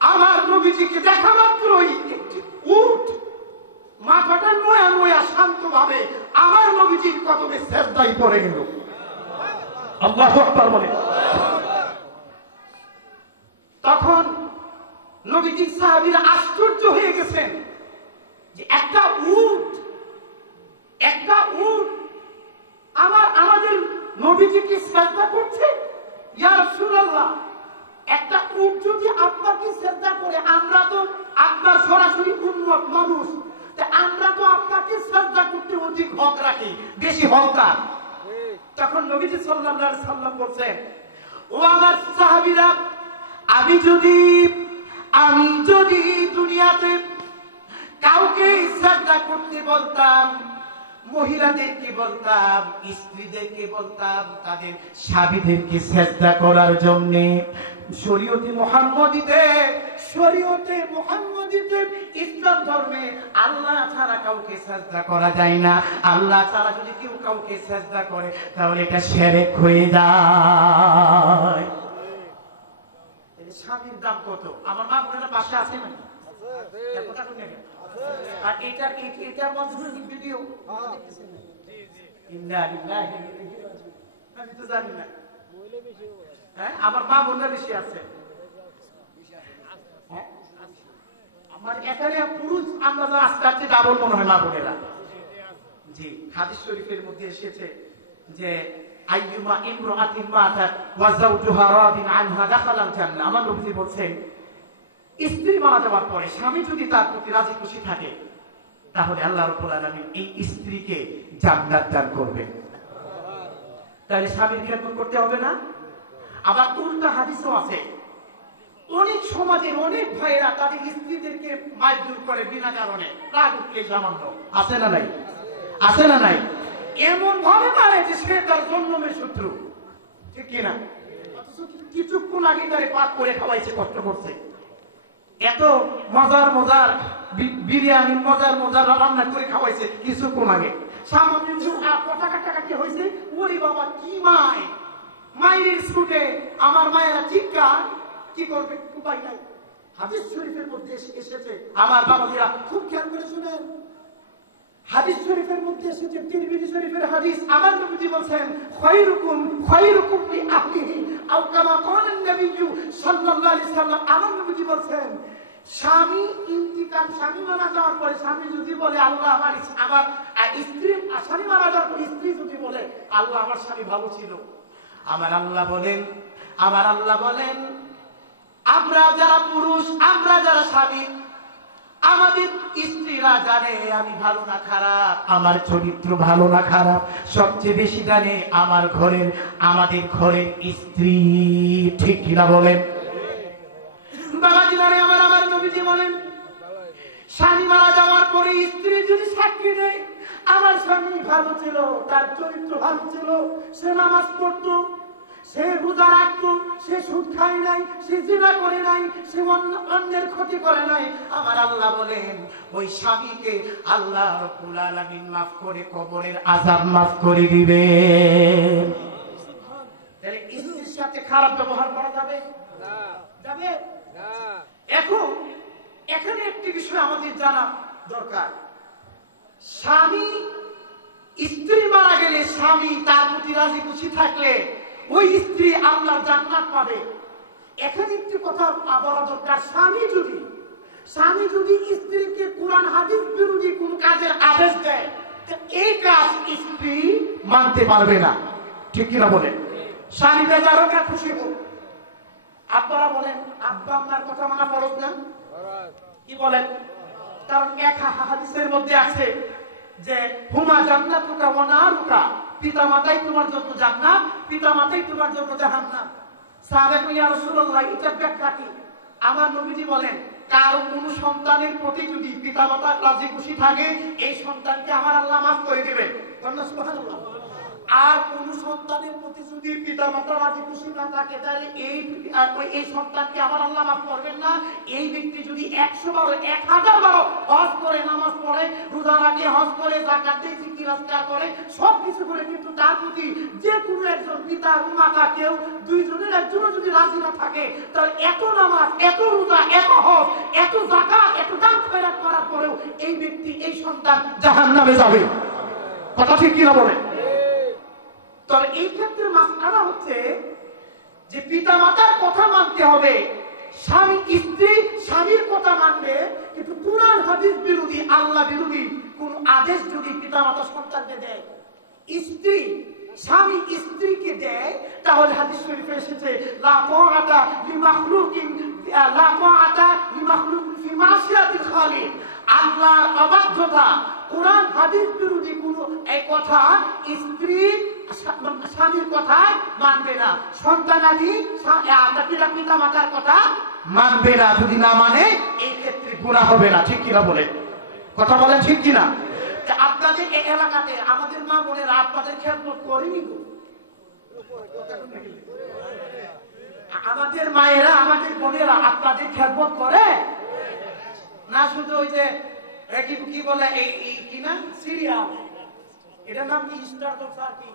আমার নবীজিকে দেখা মাত্রই একটি উট মাথাটা নয়া নয়া শান্তভাবে আমার নবীজির কদমে সেজদায় পড়ে গেল। আল্লাহু আকবার বলে। তখন নবীজির সাহাবীরা আশ্চর্য হয়ে গেছেন যে একটা উট আমাদের নবীজিকে সেজদা করছে। ইয়া রাসূলুল্লাহ, একটা উট যদি আপনাকে সেজদা করে, আমরা তো আপনার সরাসরি উম্মত মানুষ, আমরা তো আপনাকে সেজদা করতে অধিক হক রাখি, বেশি হকদার। তখন নবীজি সাল্লাল্লাহু আলাইহি সাল্লাম বলছেন, ও আমার সাহাবীরা, আমি যদি দুনিয়াতে কাউকে সেজদা করতে বলতাম, মহিলাদেরকে বলতাম, স্ত্রীদেরকে বলতাম তাদের স্বামীদেরকে সেজদা করার জন্য, শরীয়তে মুহাম্মদীতে ইসলাম ধর্মে আল্লাহ ছাড়া কাউকে সেজদা করা যায় না। আল্লাহ ছাড়া যদি কেউ কাউকে সেজদা করে তাহলে এটা শিরক হয়ে যায়। স্বামীর দাম কত? আমার মা বোনেরা পাশে আছে না? আর এটার মাধ্যমে ভিডিও আমি তো জানি না। হ্যাঁ, আমার মা বোনরা বেশি আছে। আমার এখানে পুরুষ আন্দাজ আস্তে আস্তে ডাবল মনে হয় মা বোনেরা। জি, হাদিস শরীফের মধ্যে এসেছে যে আইয়ুমা ইমরাআতিন মাতাত ওয়া যাওজুহা রাদিন আনহা দাখালাল জান্নাহ। আমার নবী বলেন, স্ত্রী মারা যাওয়ার পরে স্বামী যদি তার প্রতি রাজি খুশি থাকে তাহলে আল্লাহ রাব্বুল আলামিন এই স্ত্রীকে জান্নাত দান করবেন। তাহলে স্বামীর খেদমত করতে হবে না? আবার উল্টা হাদিসও আছে, অনেক সমাজের অনেক ভাইয়েরা তাদের স্ত্রীদেরকে মারধর করে বিনা কারণে, রাগ উঠলে সামান্য। আছে না নাই? আছে না নাই? এমন ভাবে মারে যে সে তার জন্মের শত্রু, ঠিক কিনা? কিছুক্ষণ আগে তারে পাক করে খাওয়াইছে, কষ্ট করছে, এত মজার বিরিয়ানি মজার রান্না করে খাওয়াইছে কিছুক্ষণ আগে, সামান্য কথা কাটাকাটি হয়েছে, ওরে বাবা কি মায়ের স্কুটে আমার মায়েরা চিৎকার, কি করবে উপায় নাই। হাদিস শরীফের মধ্যে এসেছে, আমার বাবাজিরা খুব খেয়াল করে শুনেন, হাদিস শরীফের মধ্যে এসেছে, তিরমিজি শরীফের হাদিস, আমার নবীজি বলেন, খায়রুকুম লি আহলিহি আও কামা ক্বালা নবী সাল্লাল্লাহু আলাইহি সাল্লাম। আমার নবীজি বলেন, স্বামী ইন্তিকাল, স্বামী মারা যাওয়ার পরে স্বামী যদি বলে আল্লাহ আমার স্ত্রী, স্বামী মারা যাওয়ার পরে স্ত্রী যদি বলে আল্লাহ আমার স্বামী ভালো ছিল, আমার আল্লাহ বলেন আমরা যারা পুরুষ, আমরা যারা স্বামী, আমাদের স্ত্রীরা জানে আমি ভালো না খারাপ, আমার চরিত্র ভালো না খারাপ, সবচেয়ে বেশি জানে আমাদের ঘরের স্ত্রী। ঠিক কিনা বলেন? বাবাজি জানে, আমার নবীজি বলেন স্বামী মারা যাওয়ার পরে স্ত্রী যদি সাক্ষী দেয় আমার স্বামী ভালো ছিল, তার চরিত্র ভালো ছিল, সে নামাজ পড়তো, সে রোজা রাখতো, সে সুদ খায় নাই, সে জিনা করে নাই, সে অন্যের ক্ষতি করে নাই, আমার আল্লাহ বলেন ওই স্বামীকে আল্লাহ রাব্বুল আলামিন মাফ করে কবরের আযাব মাফ করে দিবে। তাহলে স্ত্রীর সাথে খারাপ ব্যবহার করা যাবে না? যাবে না। এখন এখানে একটি বিষয় আমাদের জানা দরকার, স্বামী স্ত্রী মারা গেলে স্বামী তার প্রতি রাজি খুশি থাকলে ওই স্ত্রী আল্লাহর জান্নাত পাবে। এখানে একটি কথা বলা দরকার, স্বামী যদি স্ত্রীকে কোরআন হাদিস বিরোধী কোন কাজের আদেশ দেয়, এই কাজ স্ত্রী মানতে পারবে না। ঠিক কিনা বলেন? স্বামী বেজার হোক আর খুশি হোক, আপনারা বলেন আব্বা আম্মার কথা মানা ফরজ না? কি বলেন? কারণ এক হাদিসের মধ্যে আছে যে হুমা জান্নাতুকা ওয়া নারুকা, পিতা মাতাই তোমার জন্য জান্নাত, পিতা মাতাই তোমার জন্য জাহান্নাম। সাহাবায়ে কই ইয়া রাসূলুল্লাহ, এটা ব্যাখ্যা কি? আমার নবীজি বলেন কারো কোন সন্তানের প্রতি যদি পিতা মাতা রাজি খুশি থাকে এই সন্তানকে আমার আল্লাহ মাফ করে দিবেন। সুবহানাল্লাহ। আর কোন সন্তানের প্রতি যদি পিতা মাতা রাজি খুশি না থাকে তাহলে এই সন্তানকে আমার আল্লাহ মাফ করবেন না। এই ব্যক্তি যদি 100 বার 1000 বার হজ করে, নামাজ পড়ে, রোজা রাখে, হজ করে, যাকাত দেয়, জিকির আজকার করে, সবকিছু করে, কিন্তু তার প্রতি যে কোনো একজন পিতা মাতা কেউ দুইজনের একজনও যদি রাজি না থাকে তাহলে এত নামাজ, এত রোজা, এত হজ, এত যাকাত, এত দান খয়রাত করার পরেও এই ব্যক্তি, এই সন্তান জাহান্নামে যাবে। কথা ঠিক কিনা বলেন? তবে এই ক্ষেত্রে মাসআলা হচ্ছে যে পিতা মাতার কথা মানতে হবে, স্ত্রী স্বামীর কথা মানবে, কিন্তু কুরআন হাদিস বিরোধী, আল্লাহ বিরোধী কোন আদেশ যদি পিতা মাতা সন্তানকে দেয়, স্বামী স্ত্রীকে দেয়, তাহলে হাদিস শরীফে এসেছে লা তাআতা লিমাখলুকিন ফি মাসিয়াতিল খালিক, আল্লাহর অবাধ্যতা, কুরআন হাদিস বিরোধী কোন এই কথা স্ত্রী স্বামীর কথা মানবে না, সন্তানাদি পিতা মাতার কথা মানবে না। যদি না মানে এই ক্ষেত্রে গুনাহ হবে না। ঠিক কিনা বলেন? কথা বলেন ঠিক কিনা? আপনাদের এই এলাকাতে আমাদের মা বোনেরা আপনাদের খেদমত করেনি? আমাদের মায়েরা, আমাদের বোনেরা আপনাদের খেদমত করে না? শুধু ওই যে কি বলে এই কি না সিরিয়াল, এটার নাম কি? স্টার জলসা, কি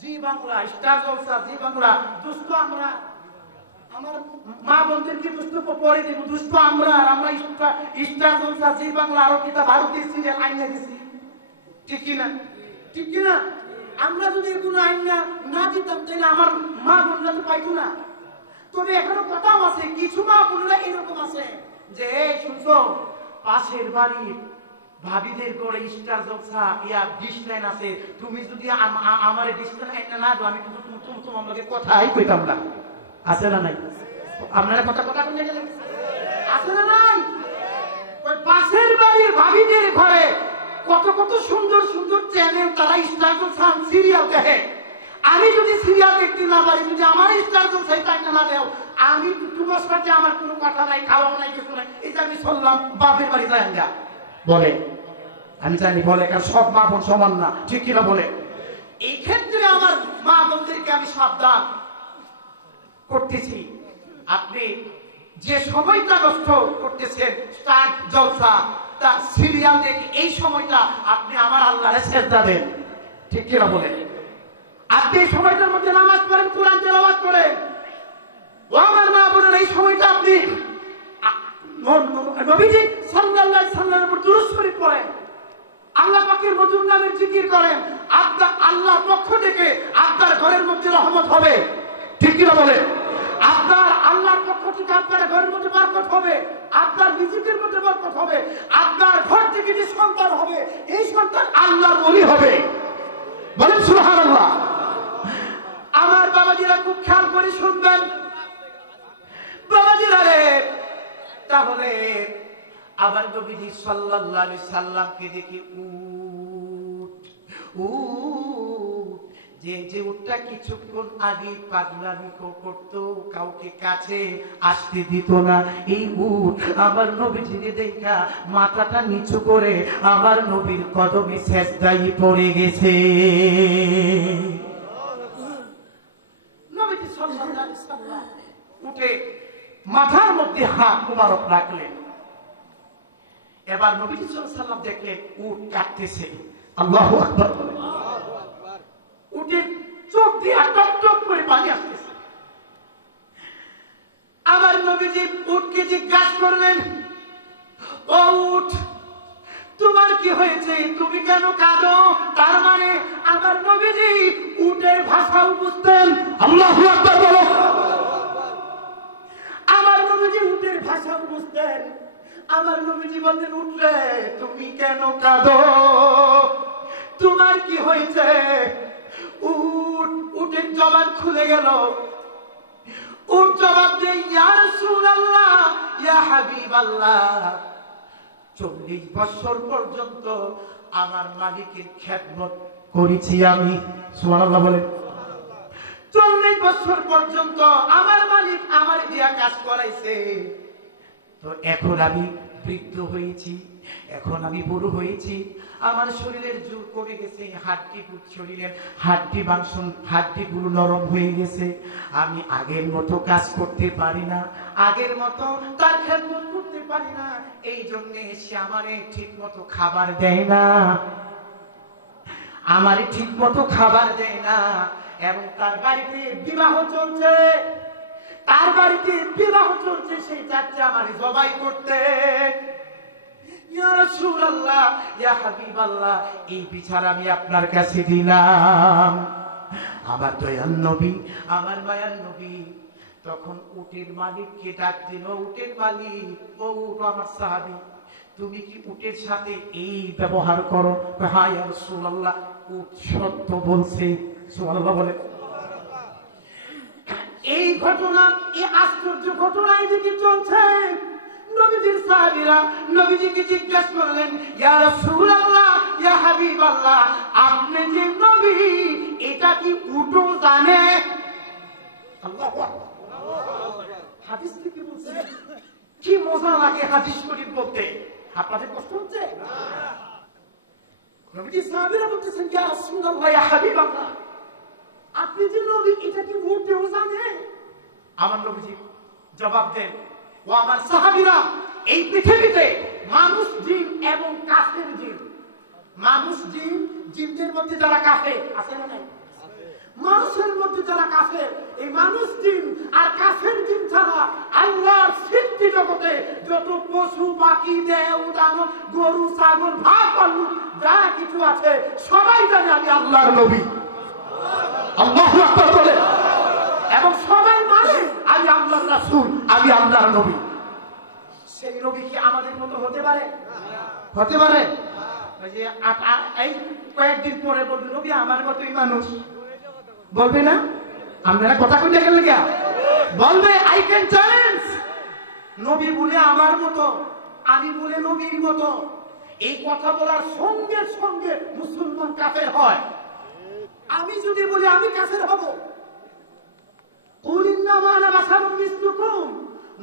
জি বাংলা, স্টার জলসা, জি বাংলা। দুষ্ট আমরা, আমার মা বোনদেরকে দুষ্ট পরে দিব, দুষ্ট আমরা স্টার জলসা, জি বাংলা, আরো কিতা ভারতীয় সিরিয়াল আইনা দিছি। ঠিক কিনা? ঠিক কিনা? আমরা যদি এগুলো আইনা না দিতাম তাহলে আমার মা বোনরা তো পাইতো না। তবে এখনো কথাও আছে, কিছু মা বোনরা এরকম আছে যে শুনছো পাশের বাড়ির ভাবিদের করে স্টার জলসা ডিশ লাইন আছে, তুমি যদি আমার ডিশ লাইন না দাও আমি কিন্তু তোমার লগে কথাই কইতাম না। আছে না নাই? আপনারা কথা বলে গেলেন, আছে না নাই? ওই পাশের বাড়ির ভাবিদের ঘরে কত কত সুন্দর সুন্দর চ্যানেল, তারা স্টার জলসা সিরিয়াল দেখে। আমি যদি সিরিয়াল দেখতে না পারি, যদি আমার স্টার জলসা না দেও, আমি তোমার সাথে আমার কোনো কথা নাই, খাওয়া নাই, কিছু নাই, এই যে আমি চললাম বাপের বাড়ি যাই না বলে। আমি জানি বলে, কারণ সব মা বোন সমান না। ঠিক কিনা বলে? এই ক্ষেত্রে আমার মা বোনদেরকে আমি সাবধান করতেছি, আপনি যে সময়টা নষ্ট করতেছেন স্টার জলসা, তা সিরিয়াল দেখে, এই সময়টা আপনি আমার আল্লাহরে সেজদা দেন। ঠিক কিনা বলে? আপনি এই সময়টার মধ্যে নামাজ পড়েন, কোরআন তেলাওয়াত করেন। ও আমার মা বোনেরা, এই সময়টা আপনি নবীজি সাল্লাল্লাহু আলাইহি ওয়াসাল্লামের উপর দুরূদ শরীফ পড়েন, আল্লাহ পাকের মধুর নামের জিকির করেন, আল্লাহর পক্ষ থেকে আপনার ঘরের মধ্যে রহমত হবে। ঠিক কিনা বলে? আপনার আল্লাহর পক্ষ থেকে আপনার ঘরের মধ্যে বরকত হবে, আপনার রিজিকের মধ্যে বরকত হবে, আপনার ঘর থেকে যে সন্তান হবে এই সন্তান আল্লাহর ওলি হবে। বলেন সুবহানাল্লাহ। আমার বাবাজিরা খুব খেয়াল করে শুনবেন, বাবাজিরা রে, তাহলে আবার নবীজি সাল্লাল্লাহু আলাইহি সাল্লামকে দেখে যে উটটা কিছুক্ষণ আগে পাগলামি করতো, কাউকে কাছে আসতে দিত না, এই উট আমার নবীজিকে দেখা মাথাটা নিচু করে আমার নবীর কদমে সেজদায় পড়ে গেছে। নবীজি সাল্লাল্লাহু আলাইহি সাল্লাম উঠে মাথার মধ্যে হাত মুবারক রাখলেন। এবার নবীজি সাল্লাল্লাহু আলাইহি সাল্লাম দেখলেন উট কাটতেছে। আল্লাহু আকবার। উটের চোখ দিয়ে টপ টপ করে পানি আসতেছে। আমার নবীজি উটকে জিজ্ঞাসা করলেন, ও উট, তোমার কি হয়েছে, তুমি কেন কাঁদো? তার মানে আমার নবীজি উটের ভাষাও বুঝতেন। আল্লাহু আকবার বলো। আমার নবীজি উটের ভাষাও বুঝতেন। আমার নবীজি বলতেন, উঠলে তুমি কেন কাঁদো, তোমার কি হয়েছে? উটের জবান খুলে গেল। উট জবাব দেয়, ইয়া রাসূলুল্লাহ, ইয়া হাবিবাল্লাহ, 40 বছর পর্যন্ত আমার মালিকের খেদমত করেছি আমি। সুবহানাল্লাহ বলেন। 40 বছর পর্যন্ত আমার মালিক আমার দিয়া কাজ করাইছে। তো এখন আমি বৃদ্ধ হয়েছি, এখন আমি বুড়ো হয়েছি, আমার শরীরের জোর কমে গেছে, শরীরের হাড্ডিগুলো নরম হয়ে গেছে, আমি আগের মতো কাজ করতে পারি না, আগের মতো তার খেদমত করতে পারি না, এই জন্য সে আমারে ঠিক মতো খাবার দেয় না, আমারে ঠিক মতো খাবার দেয় না। এবং তার বাড়িতে বিবাহ চলছে, তার বাড়িতে বিবাহ চলছে, সেই চাচ্ছে আমারে জবাই করতে। ইয়া রাসূলুল্লাহ, ইয়া হাবিবাল্লাহ, এই বিচার আমি আপনার কাছে দিলাম। আমার দয়াল নবী, আমার মায়ার নবী তখন উটের মালিককে ডাক দিল, উটের মালিক, ও উট আমার সাহাবী, তুমি কি উটের সাথে এই ব্যবহার করো? হ্যাঁ ইয়া রাসূলুল্লাহ, উট সত্য বলছে। সুবহানাল্লাহ বলে। এই ঘটনা, এই আশ্চর্য ঘটনা এদিকে চলছে। নবীজির সাহাবীরা নবীজিকে জিজ্ঞাসা করলেন, ইয়া রাসূলুল্লাহ, ইয়া হাবিবাল্লাহ, আপনি যে নবী এটা কি উটও জানে? আল্লাহু আকবার। হাদিস থেকে বলছে, কি মজা লাগে হাদিস শরীফ বলতে। আপনাদের কষ্ট হচ্ছে না? নবীজির সাহাবীরা বলতেছেন, ইয়া রাসূলুল্লাহ, ইয়া হাবিবাল্লাহ, আপনি যে নবী এটা কি উটও জানে? আমার নবীজি জবাব দেন, ও আমার সাহাবীরা, এই পৃথিবীতে মানুষ, জিন এবং কাফের জিন, মানুষ, জিন, জিনদের মধ্যে যারা কাফের আছে না নাই, মানুষের মধ্যে যারা কাফের, এই মানুষ, জিন আর কাফের জিন ছাড়া আল্লাহর সৃষ্টি জগতে যত পশু পাখি, দেহ, দানব, গরু, ছাগল, ভাগ, ভাল্লুক যা কিছু আছে সবাই জানে আমি আল্লাহর নবী। আল্লাহু আকবার বলে। এবং সবাই মানে আমি আল্লাহর রাসূল, আমি আল্লাহর নবী। সেই নবী কি আমাদের মতো হতে পারে? হতে পারে? এই কয়েকদিন পরে বলবে, নবী আমার মতোই মানুষ, বলবে না? আপনারা কথা কইতে গেলে কি বলবে? I can challenge. নবী বলে আমার মতো, আমি বলে নবীর মতো, এই কথা বলার সঙ্গে সঙ্গে মুসলমান কাফের হয়। আমি যদি বলি আমি কাফের হব,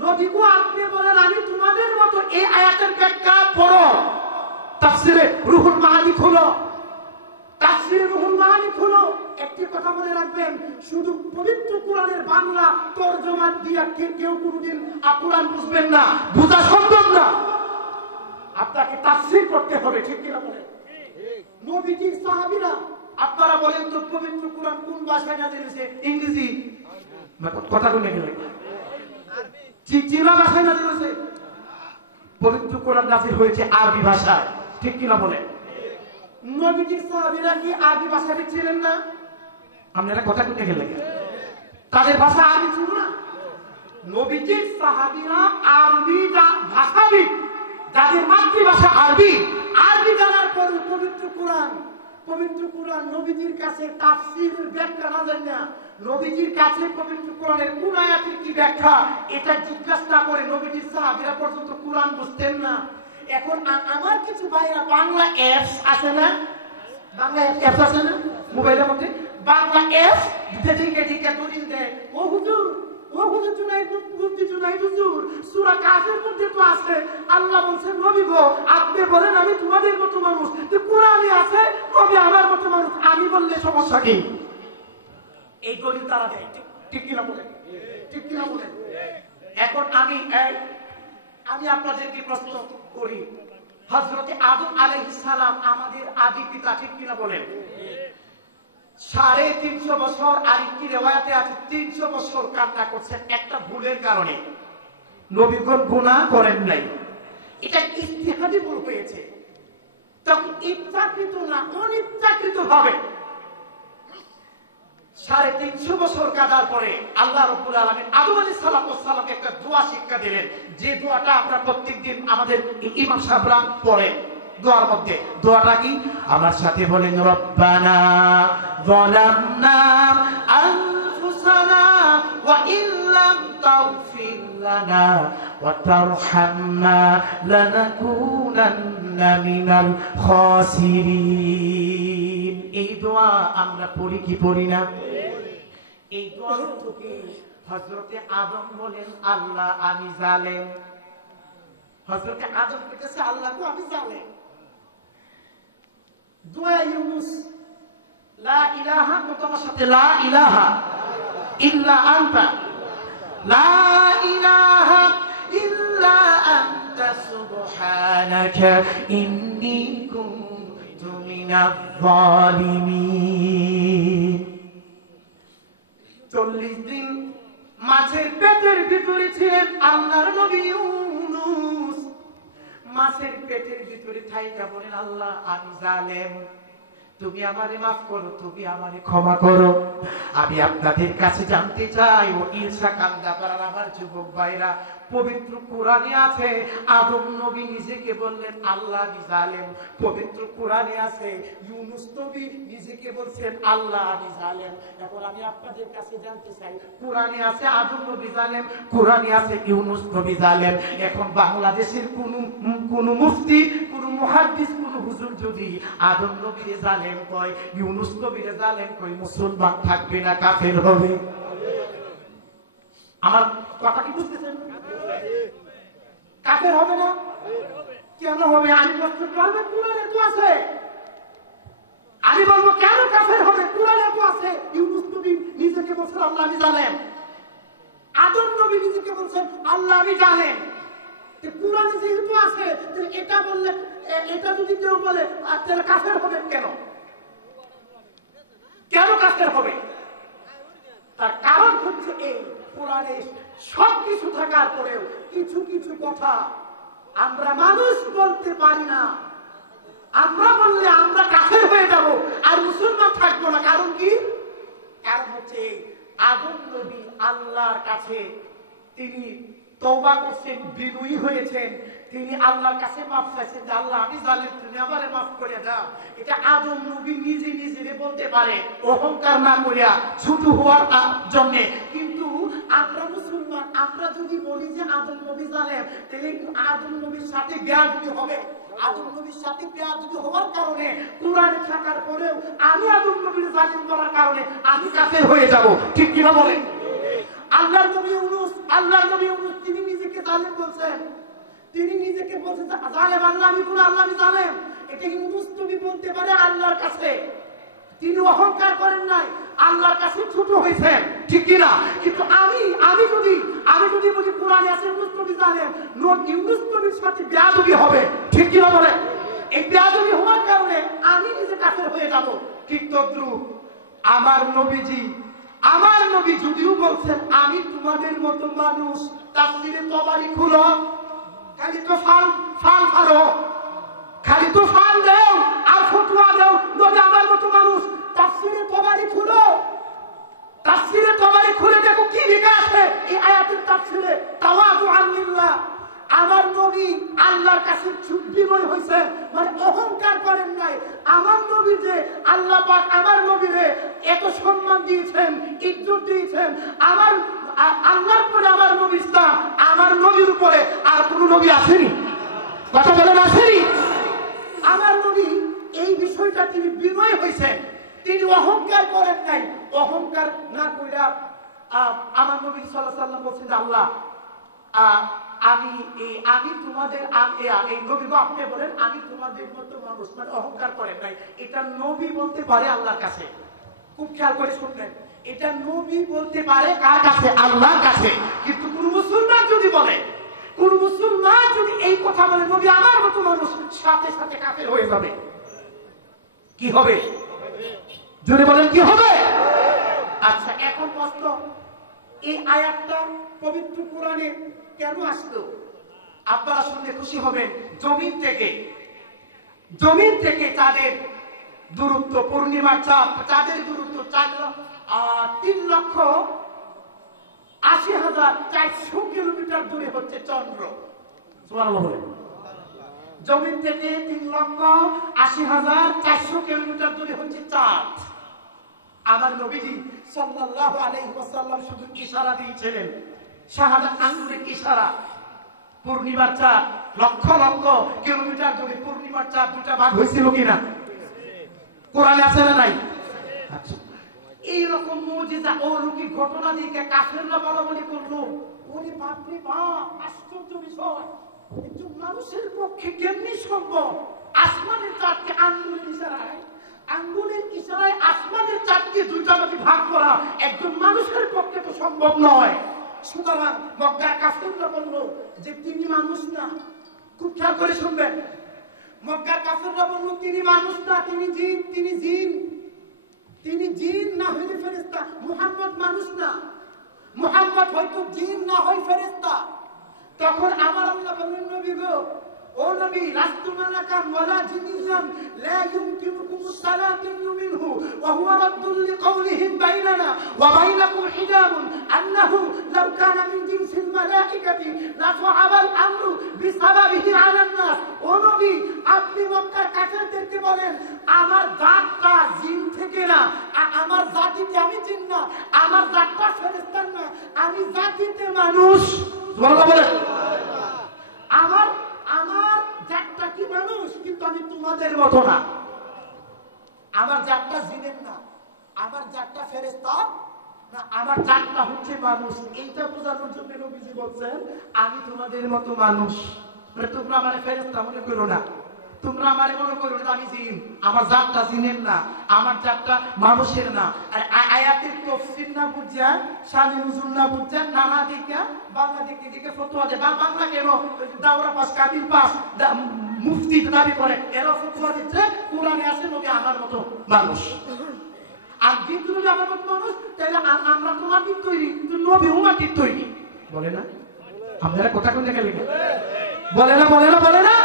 নবী গো আপনি বলেন আমি তোমাদের মতো, এই আয়াতের ব্যাখ্যা পড়ো, তাফসিরে রুহুল মাআনি খুলো, তাফসিরে রুহুল মাআনি খুলো। একটি কথা মনে রাখবেন, শুধু পবিত্র কোরআনের বাংলা তরজমা দিয়ে কেউ কোনোদিন কোরআন বুঝবেন না, বোঝা সম্ভব না, আপনাকে তাফসির করতে হবে। ঠিক কিনা বলেন? নবীজির সাহাবীরা, আপনারা বলেন তো পবিত্র কোরআন কোন ভাষায় নাযিল হয়েছে? ইংরেজি কথা বলে গেলে চীনা ভাষায় নাযিল হয়েছে? পবিত্র কোরআন নাযিল হয়েছে আরবি ভাষায়। ঠিক কিনা বলেন? নবীজির সাহাবীরা কি আরবি ভাষাটি ছিলেন না? আপনারা কথা বলতে গেলে তাদের ভাষা আরবি ছিল না? নবীজির সাহাবীরা আরবি ভাষাবিদ, যাদের মাতৃভাষা আরবি, আরবি জানার পরে পবিত্র কোরআন নবীজির কাছে তাফসীরের ব্যাখ্যা না জানেন না, নবীজির কাছে পবিত্র কোরআনের কোন আয়াতের কি ব্যাখ্যা এটা জিজ্ঞাসা করে নবীজির সাহাবীরা পর্যন্ত কোরআন বুঝতেন না। এখন আমার কিছু ভাইরা বাংলা অ্যাপস আছে না, বাংলা অ্যাপস আছে না মোবাইলের মধ্যে, বাংলা অ্যাপস দিকে দলিল দেয়, ও হুজুর সূরা কাফের মধ্যে তো আছে আল্লাহ বলছেন নবী গো আপনি বলেন আমি তোমাদের মতো মানুষ, তো কোরআনে আছে নবী আমার মতো মানুষ, আমি বললে সমস্যা কি? এই দলিল তারা দেয়, ঠিক কিনা বলেন? ঠিক কিনা বলেন? এখন আমি আপনাদেরকে প্রশ্ন করি, হযরতে আদম আলাইহিস সালাম আমাদের আদি পিতা, ঠিক কিনা বলেন? 350 বছর, আরেকটি রিওয়ায়াতে আছে 300 বছর কান্না করছেন একটা ভুলের কারণে। নবীগণ গুনাহ করেন নাই, এটা ইজতিহাদি ভুল হয়েছে, তখন ইচ্ছাকৃত না অনিচ্ছাকৃত ভাবে 350 বছর কাটার পরে আল্লাহ রাব্বুল আলামিন আদম আলাইহিস সালামকে একটা দোয়া শিক্ষা দিলেন, যে দোয়াটা আমরা প্রত্যেকদিন আমাদের ইমাম সাহেবরা পড়েন। দোয়ার মধ্যে দোয়াটা কি? আমার সাথে বলেন, রব্বানা যালামনা আনফুসানা ওয়া ইল্লাম তাগফির লানা ওয়া তারহামনা লানাকুনান্না মিনাল খাসিরিন। এই দোয়া আমরা পড়ি কি পড়ি না? এই দোয়া থেকে হযরতে আদম বলেন, আল্লাহ আমি জালেম। হযরতে আদম বলেছে, আল্লাহ গো আমি জালেম। দোয়া ইউনুস, লা ইলাহা, তোমার সাথে লা ইলাহা ইল্লা আনতা, লা ইলাহা ইল্লা আনতা সুবহানাকা ইন্নী কুনতু মিনাজ জালিমিন। 40 দিন মাছের পেটের ভিতরে ছিলেন আল্লাহর নবী ইউনুস। মাছের পেটের ভিতরে থাইকা বলেন, আল্লাহ আমি জালেম, তুমি আমারে মাফ করো, তুমি আমারে ক্ষমা করো। আমি আপনাদের কাছে জানতে চাই, ও ইলশা কান্দাপাড়ার আমার যুবক ভাইরা, পবিত্র কোরআনে আছে আদম নবী নিজেকে বললেন আল্লাহ আমি জালেম। পবিত্র কোরআনে আছে ইউনুস নবী নিজেকে বলছেন আল্লাহ আমি জালেম। এখন আমি আপনাদের কাছে জানতে চাই, কোরআনে আছে আদম নবী জালেম, কোরআনে আছে ইউনুস নবী জালেম। এখন বাংলাদেশের কোন মুফতি, কোন মুহাদ্দিস, কোন হুজুর যদি আদম নবীরে জালেম কয়, ইউনুস নবীরে জালেম কয়, মুসলমান থাকবে না কাফের হবে? আমার কথা কি বুঝতেছেন? কাফের হবে না? কেন হবে? আমি বলতে পারবো কোরআনে তো আছে। আমি বলবো কেন কাফের হবে? কোরআনে তো আছে। ইউনুস নবী নিজেকে বলছেন আল্লাহ আমি জালেম, আদম নবী নিজেকে বলছেন আল্লাহ আমি জালেম। কোরআনে যেহেতু আছে, এটা বললে, এটা যদি কেউ বলে তাহলে কাফের হবে কেন? কেন কাফের হবে? তার কারণ হচ্ছে এই, কোরআনে সবকিছু থাকার পরেও কিছু কিছু কথা আমরা মানুষ বলতে পারি না। আমরা বললে আমরা কাফের হয়ে যাব আর মুসলমান থাকবো না। কারণ কি? কারণ হচ্ছে আদম নবী আল্লাহর কাছে তিনি তওবা করছেন, বিনয়ী হয়েছেন, তিনি আল্লাহর কাছে মাফ চাইছেন যে আল্লাহ আমি জালেম, তুমি আমারে মাফ করে দাও। এটা আদম নবী নিজে নিজে বলতে পারে, অহংকার না করিয়া, ছোট হওয়ার জন্য। কিন্তু আমরা মুসলমান, আমরা যদি বলি যে আদম নবী জালেম, তাহলে আদম নবীর সাথে বেয়াদবি হবে। আদম নবীর সাথে বেয়াদবি হওয়ার কারণে কোরআনে থাকার পরেও আমি আদম নবীর জালেম করার কারণে আমি কাফের হয়ে যাব। ঠিক কিনা বলেন? আল্লাহর নবী ইউনুস, তিনি নিজেকে জালেম বলছেন, তিনি নিজেকে বলছেন জালেম, আল্লাহ আমি পুরো আল্লাহ আমি জালেম। এটা ইউনুস নবী বলতে পারে আল্লাহর কাছে। তিনি অহংকার করেন নাই, আল্লাহর কাছে ছোট হয়েছেন, ঠিক কিনা? কিন্তু আমি যদি বলি কোরআনে আছে ইউনুস নবী জালেম, ইউনুস নবীর সাথে বেয়াদবি হবে। ঠিক কিনা বলে? এই বেয়াদবি হওয়ার কারণে আমি নিজে কাফের হয়ে যাব। ঠিক তদ্রুপ আমার নবী যদিও বলছেন আমি তোমাদের মতো মানুষ, তাফসীরে তবারি খুলো, খালি তো ফাল ফালো, খালি তো ফাল দাও আর ফতোয়া দাও, নবী আমার মতো মানুষ। তাফসীরে তবারি খুলো, তাফসীরে তবারি খুলে দেখো কি লেখা আছে। এই আয়াতের তাফসীর বলছিল তাওয়াদুআন লিল্লাহ, আমার নবী আল্লাহর কাছে বিনয় হয়েছে, মানে অহংকার করেন নাই। আমার নবী যে আল্লাহ পাক আমার নবীরে এত সম্মান দিয়েছেন, ইজ্জত দিয়েছেন, আমার আল্লাহর পরে আমার নবী ইসলাম, আমার নবীর উপরে আর কোন নবী আসেনি। কথা বলেন আসেনি? আমার নবী এই বিষয়টা তিনি বিনয় হয়েছেন, তিনি অহংকার করেন নাই। অহংকার না কইরা আমার নবী সাল্লাল্লাহু আলাইহি ওয়াসাল্লাম বলছেন, আল্লাহ আমি তোমাদের এই নবী গো আপনি বলেন আমি তোমাদের মতো মানুষ, মানে অহংকার করেন নাই। এটা নবী বলতে পারে আল্লাহর কাছে। খুব খেয়াল করে শুনবেন, এটা নবী বলতে পারে কার কাছে? আল্লাহর কাছে। কিন্তু কোন মুসলমান যদি বলে, কোন মুসলমান যদি এই কথা বলে নবী আমার মতো মানুষ, সাথে সাথে কাফের হয়ে যাবে। কি হবে? জোরে বলেন কি হবে? আচ্ছা, এখন প্রশ্ন, এই আয়াতটা পবিত্র কোরআনে কেন আসলো? আপনারা শুনলে খুশি হবেন। জমিন থেকে তাদের দূরত্ব, পূর্ণিমার চাঁদ, তাদের দূরত্ব 3,80,400 কিলোমিটার দূরে হচ্ছে চন্দ্র। সুবহানাল্লাহ বলেন। জমিন থেকে 3,80,400 কিলোমিটার দূরে হচ্ছে চাঁদ। আমার নবীজি সাল্লাল্লাহু আলাইহি ওয়াসাল্লাম শুধু ইশারা দিয়েছিলেন, শাহাদাত আঙ্গুলের ইশারা। পূর্ণিমার চাঁদ লক্ষ লক্ষ কিলোমিটার দূরে, পূর্ণিমার চাঁদ দুটা ভাগ হয়েছিল কিনা? কোরআনে আছে না নাই? আচ্ছা, এইরকম মুজিজা অলৌকিক ঘটনা দিয়ে কাফেররা বলাবলি করলো, ওরে বাপ রে বাপ, আশ্চর্য বিষয়, একজন মানুষের পক্ষে কেমনি সম্ভব আসমানের চাঁদকে আঙ্গুলের ইশারায় আসমানের চাঁদকে দুইটা ভাগে ভাগ করা? একজন মানুষের পক্ষে তো সম্ভব নয়। সুতরাং মক্কার কাফেররা বলল যে তিনি মানুষ না। খুব খেয়াল করে শুনবেন, মক্কার কাফেররা বলল তিনি মানুষ না, তিনি জিন, তিনি জিন না হইলে ফেরেশতা। মুহাম্মদ মানুষ না, মুহাম্মদ হয়তো জিন না হয় ফেরেশতা। তখন আমার আল্লাহ বললেন, নবী গো, ও নবী, লাস্তু মালাকাম ওয়ালা জিন্নান লা ইউমকিনুকুমুস সালাতু মিনহু ওয়া হুয়া রাদ্দুল লিকাউলিহিম বাইনানা ওয়া বাইনাকুম হিজাবুন আন্নাহু লাউ কানা মিন জিনসিল মালাইকাতি লাফআবাল আমরু বিসাবাবিহি আলান নাস। ও নবী, আপনি মক্কার কাফেরদেরকে বলেন আমার জাতটা জিন থেকে না, আমার জাতিতে আমি জিন না, আমার জাতটা ফেরেশতা না, আমি জাতিতে মানুষ। সুবহানাল্লাহ বলেন। আমার জাতটা কি মানুষ, কিন্তু আমি তোমাদের মতো না। আমার জাতটা জিনের না, আমার জাতটা ফেরেশতা না, আমার জাতটা হচ্ছে মানুষ। এইটা বোঝানোর জন্য নবীজি বলছেন আমি তোমাদের মতো মানুষ। মানে তোমরা আমারে ফেরেশতা মনে করো না, তোমরা আমারে মনে করো না আমি জিন। আমার জাতটা জিনের না, আমার জাতটা মানুষের না। আর আয়াতের তাফসীর না বুঝা, শানে নুজুল না বুঝা, নানা দিকে বাংলা দিকে ফতোয়া দেয়। বাংলা কেন দাওরা পাস, কাবিল পাস, মুফতি দাবি করে, এরা ফতোয়া দিচ্ছে কোরআনে আছে নবী আমার মতো মানুষ। আর যেহেতু নবী আমার মতো মানুষ, তাহলে আমরা তো মাটির তৈরি, কিন্তু নবী মাটির তৈরি। বলে না? আপনারা কথা কোনটা গেলেন? বলে না, বলে না, বলে না।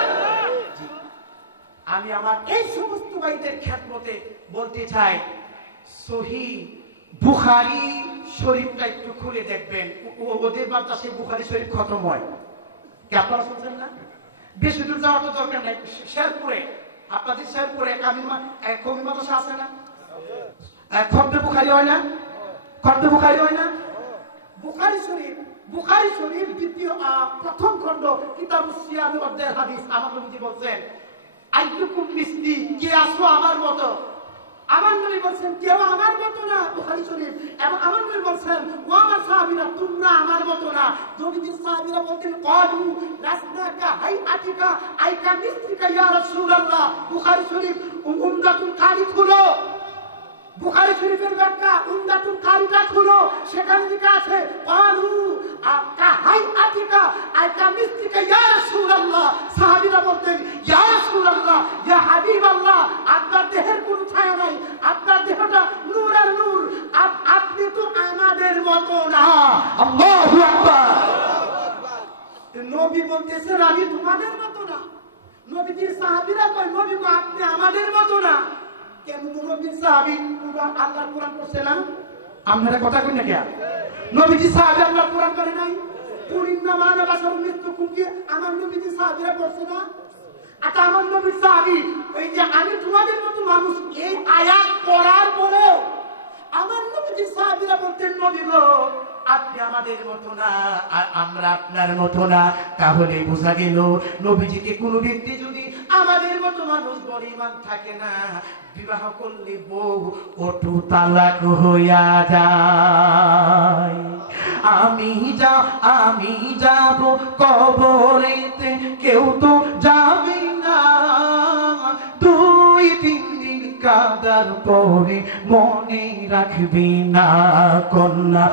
আমি আমার এই সমস্ত ভাইদের খ্যাতমতে বলতে চাই, সহিহ বুখারী শরীফটা একটু খুলে দেখবেন। ওদের বাতাসে বুখারী শরীফ খতম হয়। কি আপনারা শুনছেন না? বেশি দূর যাওয়ার তো দরকার নাই। শেরপুরে, আপনাদের শেরপুরে কমি মাদ্রাসা আছে না? খতমে বুখারী হয় না? খতমে বুখারী হয় না? বুখারী শরীফ দ্বিতীয় প্রথম খণ্ড কিতাবুস সিয়াম অধ্যায়ের হাদিস। আমার নবীজি বলছেন আইয়ুকুম মিসলি, কে আছো আমার মতো? আমার নবী বলছেন কেউ আমার মতো না, বুখারী শরীফ। এবং আমার নবী বলছেন ও আমার সাহাবীরা তোমরা আমার মতো না। নবীজির সাহাবীরা বলতেন ক্বালু লাসনাকা হাইআতিকা আইকা মিসলিকা ইয়া রাসূলুল্লাহ। বুখারী শরীফ উমদাতুল কারি খুলো, বুখারী শরীফের ব্যাখ্যা উমদাতুল কারিটা খুলো, সেখানে লেখা আছে ক্বালু কা হাইআতিকা আইকা মিসলিকা ইয়া রাসূলুল্লাহ। সাহাবীরা বলতেন ইয়া রাসূলুল্লাহ, ইয়া হাবিবাল্লাহ, আপনার দেহের কোনো ছায়া নাই, আপনার দেহটা নূরের নূর, আপনি তো আমাদের মতো না। আল্লাহু আকবার। নবী বলতেছেন আমি তোমাদের মতো না। নবীজির সাহাবীরা কয় নবী গো আপনি আমাদের মতো না। কেন? নবীর সাহাবী আল্লাহর কোরআন পড়ছে না? আপনারা কথা কই না? কে নবীজি সাহাবী আল্লাহর কোরআন করে নাই? কুলিন্না মানে বাসার মৃত্যু কুমকি আমার নবীজি সাহাবীরা পড়ছে না? আচ্ছা আমার নবীর সাহাবী এই যে আমি তোমাদের মতো মানুষ এই আয়াত পড়ার পরেও আমার নবীজি সাহাবীরা বলতেন নবী গো আপনি আমাদের মতো না আর আমরা আপনার মতো না। তাহলে বোঝা গেল নবীজিকে কোনো ব্যক্তি যদি আমাদের মতো মানুষ বলে ইমান থাকে না, বিবাহ করলে বউ অটু তালাক হইয়া যায়। আমি যাব কবরেতে কেউ তো যাবে না, 2-3 দিন কাদার পরে মনে রাখবি না কন্যা।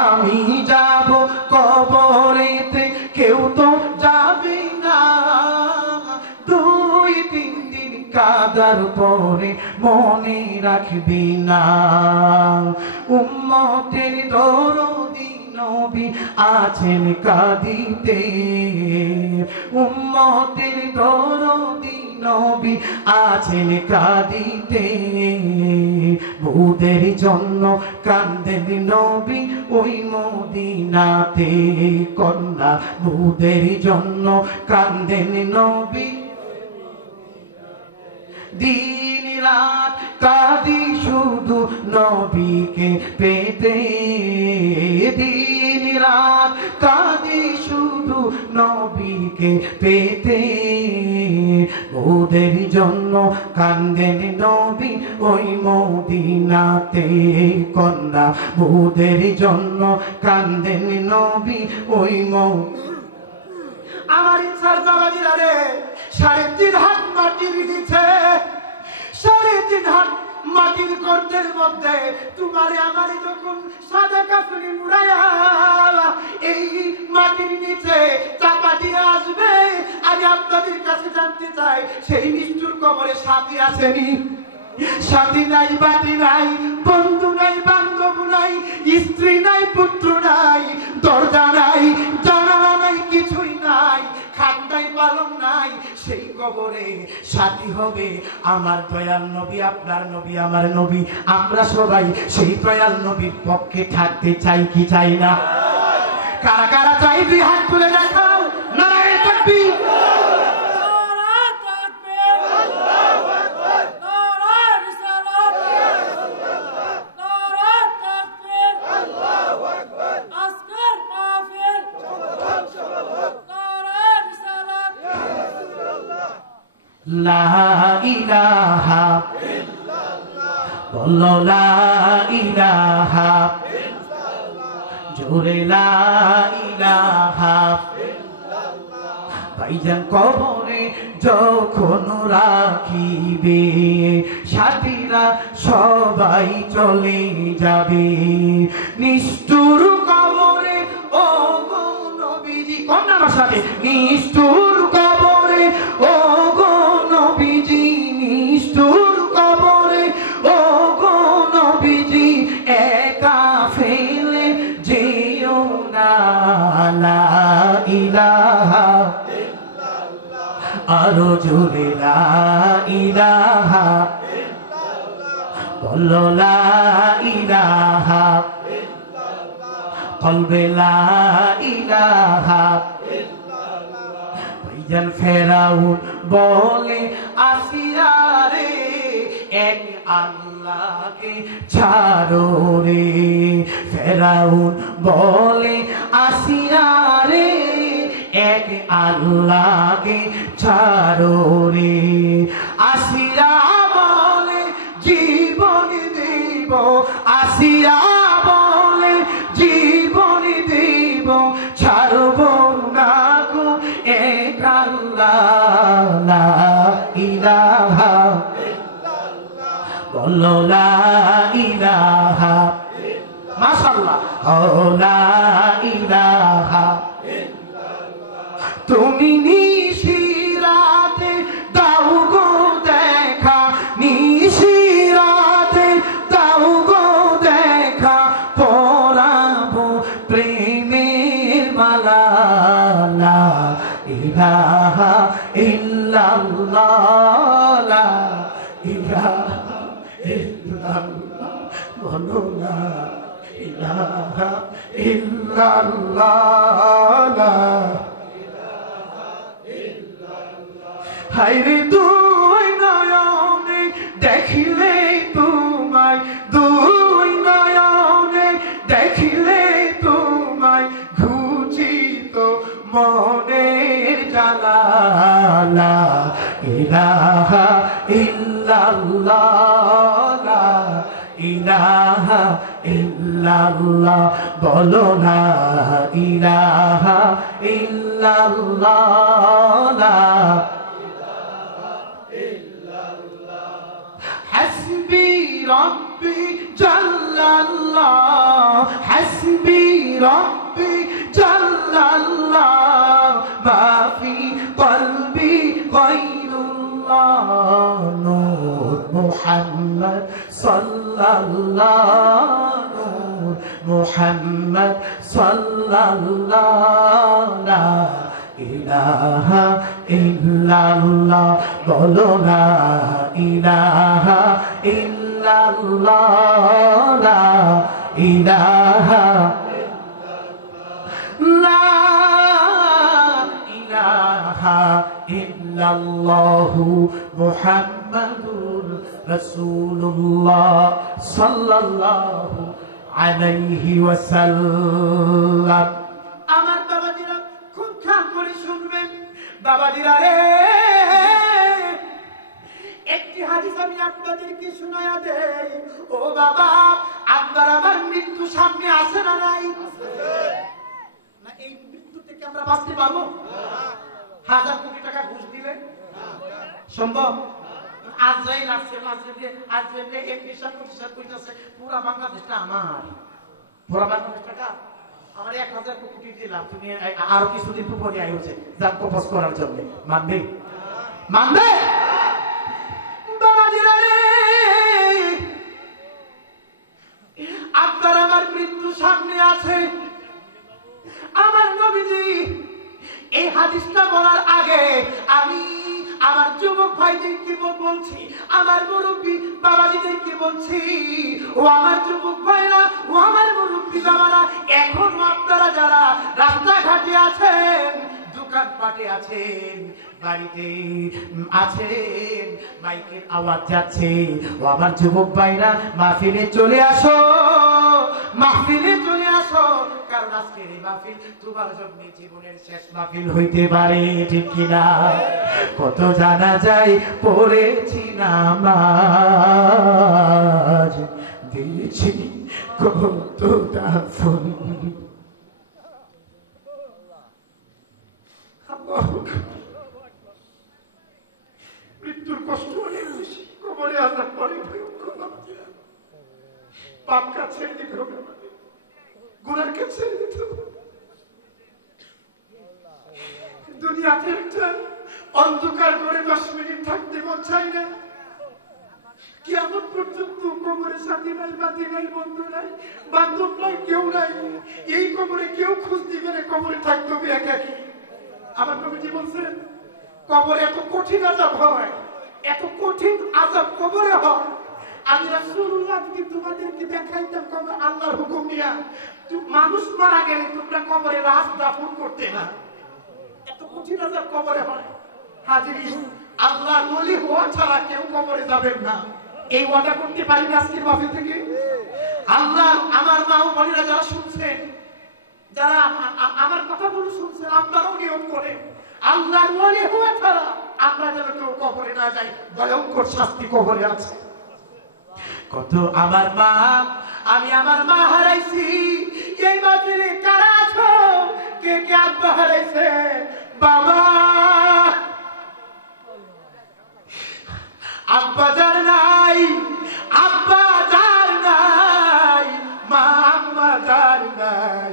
আমি যাব কবরেতে কেউ তো যাবে না, 2-3 দিন কাদার পরে মনে রাখবি না। উম্মতের দরদি নবী আছেন কাঁদিতে, উম্মতের দরদি নবী আছেন কাঁদিতে, বউদের জন্য কান্দেন নবী ওই মদিনাতে কন্যা। বউদের জন্য কান্দেন নবী দিন রাত কাঁদি শুধু নবীকে পেতে, দিন রাত কাঁদি শুধু নবীকে পেতে, ওদের জন্য কান্দেন নবী ওই মদিনাতে কন্যা। ওদের জন্য কান্দেন নবী ওই আমার ইচ্ছার বাবাজিরা রে 3.5 হাত মাটির দিচ্ছে, 3.5 হাত মাটির গর্তের মধ্যে তোমারে আমারে যখন সাদা কাপড়ে মুড়াইয়া এই মাটির নিচে চাপা দিয়ে আসবে, আমি আপনাদের কাছে জানতে চাই সেই নিষ্ঠুর কবরে সাথী আসেনি? সাথী নাই, বাতি নাই, বন্ধু নাই, বান্ধব নাই, স্ত্রী নাই, পুত্র নাই, দরজা নাই, জানালা নাই, কিছুই নাই, খাট নাই, পালং নাই। সেই কবরে সাথী হবে আমার দয়াল নবী, আপনার নবী, আমার নবী। আমরা সবাই সেই দয়াল নবীর পক্ষে থাকতে চাই কি চাই না? কারা কারা চাই 2 হাত তুলে দেখাও। নারায়ে তাকবীর। লা ইলাহা ইল্লাল্লাহ, বলো লা ইলাহা ইল্লাল্লাহ, জোরে লা ইলাহা ইল্লাল্লাহ। ভাইজান কবরে যখন রাখিবে সাথীরা সবাই চলে যাবে, নিষ্ঠুর কবরে ও গো নবীজি কন্যার সাথে, নিষ্ঠুর কবরে ও গো নবীজি, নিষ্ঠুর কবরে ও গো নবীজি, একা ফেলে যেও না। লা ইলাহা ইল্লাল্লাহ, আরো জোরে লা ইলাহা ইল্লাল্লাহ, বলো লা ইলাহা ইল্লাল্লাহ, কলবে লা ইলাহা ইল্লাল্লাহ। ভাইজান ফেরাউন বলে আসিয়া রে এক আল্লাহকে ছাড়ো রে, ফেরাউন বলে আসিয়া রে এক আল্লাহকে ছাড়ো রে, আসিয়া বলে জীবন দেব, আসিয়া বলে জীবন দেব, ছাড়ব না গো এক আল্লাহ। লা ইলাহা ইল্লাল্লাহ, বলো লা ইলাহা ইল্লাল্লাহ, মাশাআল্লাহ। ও লা ইলাহা ইল্লাল্লাহ, তুমি নিশিরাতে দাও গো দেখা, নিশিরাতে দাও গো দেখা, পরাবো প্রেমের মালা। লা ইলাহা ইল্লাল্লাহ, লা ইলাহা ইল্লাল্লাহ, বলো লা ইলাহা ইল্লাল্লাহ হায়রে দুই নয়নে দেখিলে তোমায় দুই নয়নে দেখিলে তোমায় ঘুচিত মনের জ্বালা লা ইলাহা ইল্লাল্লাহ লা ইলাহা ইল্লাল্লাহ বলো না ইলাহা ইল্লাল্লাহ লা حسبي ربي جل الله حسبي ربي جل الله ما في قلبي غير الله نور محمد صلى الله نور محمد صلى الله لا ইলাহা ইল্লাল্লাহ বলো না ইলাহা ইল্লাল্লাহ লা ইলাহা লা ইলাহা ইল্লাল্লাহ মুহাম্মাদুর রাসূলুল্লাহ সাল্লাল্লাহু আলাইহি ওয়াসাল্লাম আমার বাবাজিরা খুব খেয়াল করে শুনবেন বাবাজিরা রে একটি হাদিস আমি আপনাদেরকে শোনায়া দেই ও বাবা আপনার আমার মৃত্যু সামনে আসে না নাই না এই মৃত্যু থেকে আমরা বাঁচতে পারবো হাজার কোটি টাকা ঘুষ দিলে সম্ভব আজরাইল আছে আজরাইল এমপিশন প্রতিষ্ঠা কইতাছে পুরো বাংলাদেশটা আমার পুরো বাংলাদেশটা আমার 1000 কোটি দিলাম তুমি আরো কিছুদিন পরে আইছে জান কপস করার জন্য মানবে মানবে বাবাজিরা রে আপনার আমার মৃত্যু সামনে আছে আমার নবীজি এই হাদিসটা বলার আগে আমি আমার যুবক ভাইদেরকে বলছি আমার মুরব্বী বাবাজিদেরকে বলছি ও আমার যুবক ভাইরা ও আমার মুরব্বী বাবারা এখনো আপনারা যারা রাস্তাঘাটে আছেন দোকানপাটে আছেন বাড়িতে আছেন মাইকের আওয়াজ যাচ্ছে ও আমার যুবক ভাইরা মাহফিলে চলে আসো মাহফিলে চলে আসো কারণ আজকের এই মাহফিল তোমার জন্য জীবনের শেষ মাহফিল হইতে পারে ঠিক কিনা কত জানা যায় পড়েছি নামাজ দিয়েছি কত দাফন মৃত্যুর কষ্ট অনেক বেশি কবরে আসার পরে পাপ কাজ ছেড়ে দিতে হবে গুনার কাজ ছেড়ে দিতে হবে দুনিয়াতে একটা অন্ধকার করে 10 মিনিট থাকতে মন চাই না কিয়ামত পর্যন্ত কবরে সাথী নাই বাতি নাই বন্ধু নাই বান্ধব নাই কেউ নাই এই কবরে কেউ খোঁজ দিবে না কবরে থাকতে হবে একাকী আমার নবীজি বলছেন কবরে এত কঠিন আযাব হয় এত কঠিন আযাব কবরে হয় আমি রাসূলুল্লাহ যদি তোমাদেরকে দেখাইতাম কবর আল্লাহর হুকুম নিয়া মানুষ মারা গেলে তোমরা কবরে লাশ দাফন করতে না এত কঠিন আযাব কবরে হয় হাজিরিন আল্লাহর ওলি হওয়া ছাড়া কেউ কবরে যাবেন না এই ওয়াদা করতে পারি না আজকের মাহফিল থেকে আল্লাহ আমার মা ও বোনেরা যারা শুনছেন যারা আমার কথাগুলো শুনছেন আপনারাও নিয়ম করেন আল্লাহর ওলি হওয়া ছাড়া আমরা যেন কেউ কবরে না যাই ভয়ঙ্কর শাস্তি কবরে আছে কত আমার মা আমি আমার মা হারাইছি এই মাহফিলে কারা আছো কে কে আব্বা হারাইছে বাবা আব্বা যার নাই আব্বা যার নাই মা আম্মা যার নাই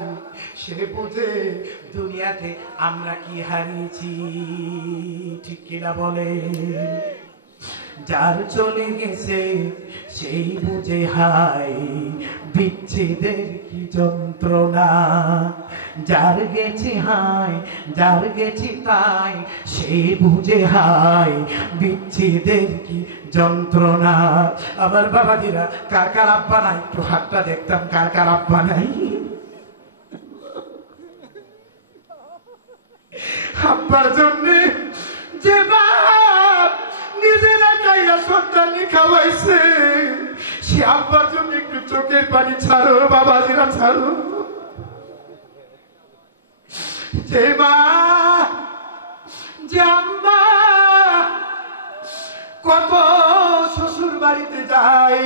সে বুঝে দুনিয়াতে আমরা কি হারিয়েছি ঠিক কিনা বলে যার চলে গেছে সেই বুঝে হায় বিচ্ছেদের কি যন্ত্রণা। যার গেছে হায় যার গেছে তাই সেই বুঝে হায় বিচ্ছেদের কি যন্ত্রণা। আবার বাবাজিরা কার কার আব্বা নাই একটু হাতটা দেখতাম, কার কার আব্বা নাই? আব্বার জন্য যে বাপ নিজে না খাইয়া সন্তান খাওয়াইছে, সে আব্বার জন্য একটু চোখের পানি ছাড়ো বাবাজিরা, ছাড়ো। যে মা যে আম্মা কত শ্বশুর বাড়িতে যাই,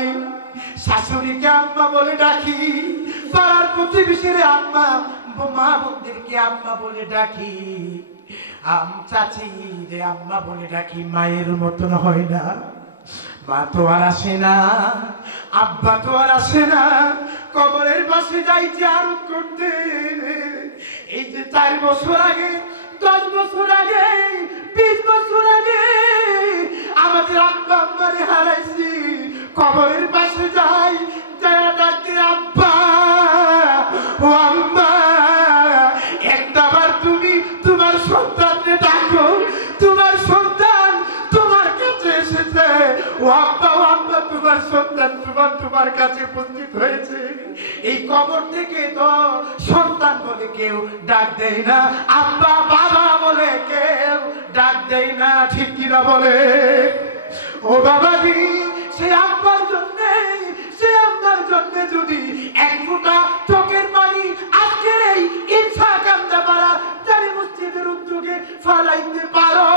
শাশুড়িকে আম্মা বলে ডাকি, পাড়ার প্রতিবেশীর আম্মা, মা বোনদেরকে আম্মা বলে ডাকি, চাচি রে আম্মা বলে ডাকি, মায়ের মতন হয় না। মা তো আর আসে না, আব্বা তো আর আসে না, কবরের পাশে যাই জিয়ারত করতে। এই যে 4 বছর আগে, 10 বছর আগে, 20 বছর আগে আমাদের আব্বা আম্মারে হারাইছি, কবরের পাশে যাই, যারা ডাকতে আব্বা ও আম্মা, একটাবার তুমি তোমার সন্তানকে ডাকো, তোমার সন্তান তোমার কাছে এসেছে, ও আব্বা ও আম্মা তোমার সন্তান তোমার কাছে উপস্থিত হয়েছে। এই কবর থেকে তো সন্তান বলে কেউ ডাক দেয় না, আব্বা বাবা বলে কেউ ডাক দেয় না, ঠিক কিনা বলে? ও বাবাজি, সে আব্বার জন্য সে আম্মার জন্য যদি 1 ফোঁটা চোখের পানি আজকের এই ইচ্ছা কান্দা পারা জানি মসজিদের উদ্যোগে ফালাইতে পারো।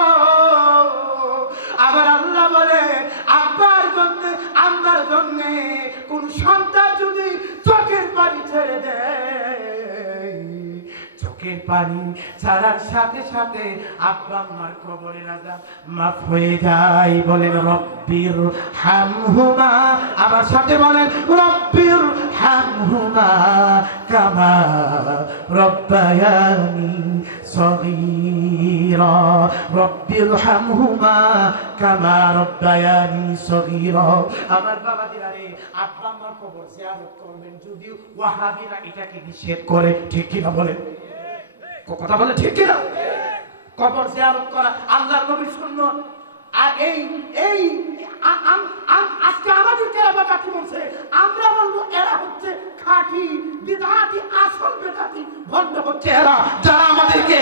আবার আল্লাহ বলে আব্বার জন্য আম্মার জন্য কোন সন্তান যদি চোখের পানি ছেড়ে দেয়, চোখের পানি ছাড়ার সাথে সাথে আব্বা আম্মার কবরের আযাব মাফ হয়ে যায়। বলেন রব্বির হামহুমা, আমার সাথে বলেন রব্বির হামহুমা কামা রব্বায়ানি সগীরা, রব্বির হামহুমা কামা রব্বায়ানি সগীরা। আমার বাবাজিরা রে, আব্বা আম্মার কবর জিয়ারত করবেন, যদিও ওয়াহাবিরা এটাকে নিষেধ করে, ঠিক কিনা বলেন? কথা বলে ঠিক কিনা? কবর জিয়ারত করা আল্লাহর নবীর সুন্নাত। আর এই আজকে আমাদের কেরামত কি বলছে, আমরা বলবো এরা হচ্ছে খাঁটি বিদআতি, আসল বেদাতি ভণ্ড হচ্ছে এরা, যারা আমাদেরকে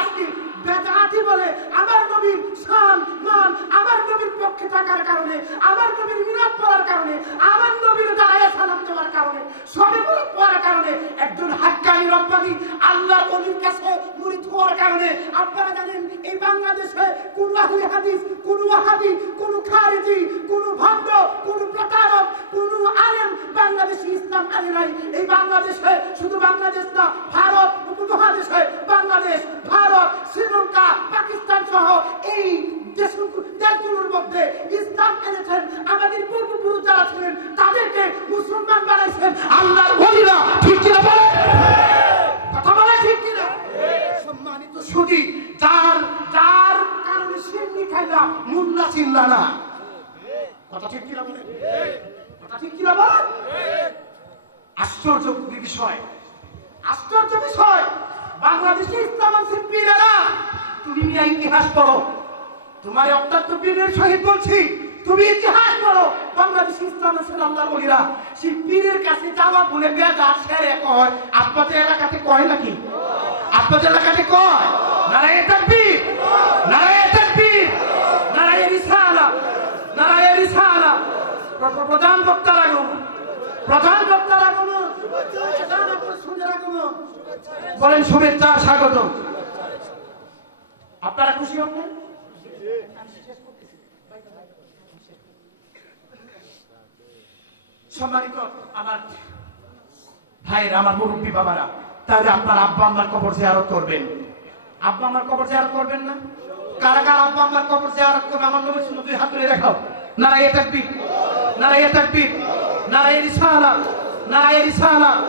আজকে বেদাতি বলে। আমার নবীর শান মান, আমার নবীর পক্ষে থাকার কারণে, আমার নবীর মিলাদ পড়ার কারণে, আমার নবীর দাঁড়ায় সালাম দেওয়ার কারণে, সবে বলে পড়ার কারণে, একজন হাক্কানি রব্বানি আল্লাহর ওলির কাছে মুরিদ হওয়ার কারণে আপনারা জানেন এই বাংলাদেশে কোন আহলে হাদিস, কোন ওয়াহাবি, কোন খারিজি, কোন ভণ্ড, কোন প্রতারক, কোন আলেম বাংলাদেশে ইসলাম আনে নাই। এই বাংলাদেশে শুধু বাংলাদেশ না, ভারত উপমহাদেশে বাংলাদেশ, ভারত, শ্রীলঙ্কা, পাকিস্তান সহ এই দেশগুলোর মধ্যে ইসলাম এনেছেন। আমাদের পূর্বপুরুষ যারা ছিলেন তাদেরকে মুসলমান বানাইছেন আল্লাহর ওলিরা, ঠিক কিনা বলে? কথা বলে ঠিক কিনা? সম্মানিত সুধী, যার কারণে সিন্নি খাইলা মুল্লা চিল্লা না, কথা ঠিক কিনা বলে? কথা ঠিক কিনা বলে? আশ্চর্য বিষয়, আশ্চর্য বিষয়, বাংলাদেশে ইসলাম আনছে পীরেরা। তুমি ইতিহাস পড়ো, তোমার অত্যন্ত পীরের সহিত বলছি, তুমি ইতিহাস পড়ো, বাংলাদেশে ইসলাম আনছে আল্লাহর ওলিরা। সেই পীরের কাছে যাওয়া বলে বেদাত সেরে কয়, আপনাদের এলাকাতে কয় নাকি? আপনাদের এলাকাতে কয়? নারায়ে তাকবীর, নারায়ে তাকবীর, নারায়ে রিসালাত, নারায়ে রিসালাত। প্রধান বক্তার আগমন, প্রধান বক্তার আগমন, বলেন শুভেচ্ছা স্বাগত। আপনারা খুশি হবেন? সম্মানিত আমার ভাইয়ের, আমার মুরব্বী বাবারা, তাহলে আপনার আব্বা আম্মার কবর জিয়ারত করবেন। আব্বা আম্মার কবর জিয়ারত করবেন না? কারা কারা আব্বা আম্মার কবর জিয়ারত করবে? আমার নবীর সুন্নাত দুই হাত তুলে দেখাও। নারায়ে তাকবীর, নারায়ে তাকবীর, নারায়ে রিসালাত, নারায়ে রিসালাত।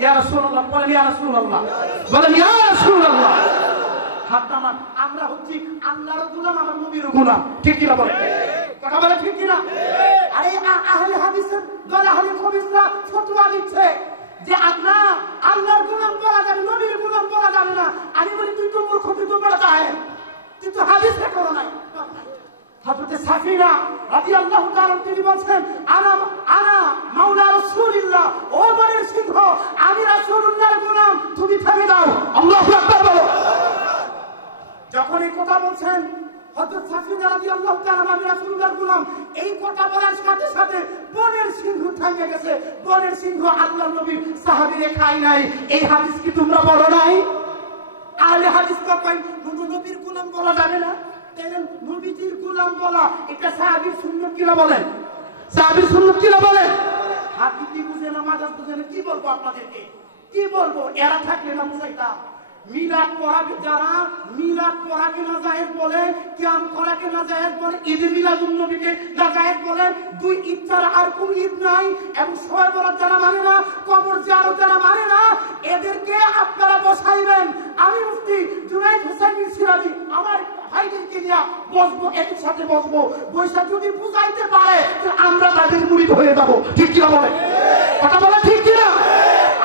ইয়া রাসূলুল্লাহ, বলেন ইয়া রাসূলুল্লাহ, বলেন ইয়া রাসূলুল্লাহ। হাত নামান। আমরা হচ্ছি আল্লাহর গোলাম, আমার নবীর গোলাম। ঠিক কিনা বলে? কথা বলে ঠিক কিনা? আরে আহলে হাদিসের দল আহলে হাদিসরা ফতোয়া দিচ্ছে যে আল্লাহর গোলাম বলা যাবে, নবীর গোলাম বলা যাবে না। আমি বলি তুই তো মূর্খ, তুই তো বলা যায়, তুই তো হাদিসে করো নাই। হযরত সাফিনা রাদিয়াল্লাহু তাআলা তিনি বলেন আনা মাওলা রাসূলুল্লাহ, ও বনের সিংহ, আমি রাসূলুল্লাহর গোলাম, তুমি থেমে দাও। আল্লাহু আকবার বলো। যখন এই কথা বলছেন হযরত সাফিনা রাদিয়াল্লাহু তাআলা আমি রাসূলুল্লাহর গোলাম, এই কথা বলার সাথে সাথে বনের সিংহ থেমে গেছে। বনের সিংহ আল্লাহর নবীর সাহাবীরে খাই নাই। এই হাদিস কি তোমরা পড়ো নাই? আহলে হাদিস কয় নবীর গোলাম বলা যাবে না, নবীজির গোলাম বলা এটা সাহাবীর সুন্নাত কিনা বলেন? সাহাবীর সুন্নাত কিনা বলেন? হাদিস বুঝে না, মাজাজ বুঝে না, কি বলবো আপনাদেরকে? কি বলবো? এরা থাকলে না বুঝাইতাম। মিলাদ পড়াকে যারা মিলাদ পড়াকে নাজায়েজ বলে, কিয়াম করাকে নাজায়েজ বলে, ঈদ মিলাদুন নবীকে নাজায়েজ বলে, দুই ঈদ ছাড়া আর কোন ঈদ নাই, এবং শবে বরাত যারা মানে না, কবর জিয়ারত যারা মানে না, এদেরকে আপনারা বসাইবেন। আমি মুফতি জুনায়েদ হোসেন সিরাজি আমার ভাইদেরকে নিয়ে বসবো, এদের সাথে বসবো, বৈশাখ যদি বুঝাইতে পারে আমরা তাদের মুরিদ হয়ে যাবো। ঠিক কিনা বলে? কথা বলে ঠিক কিনা?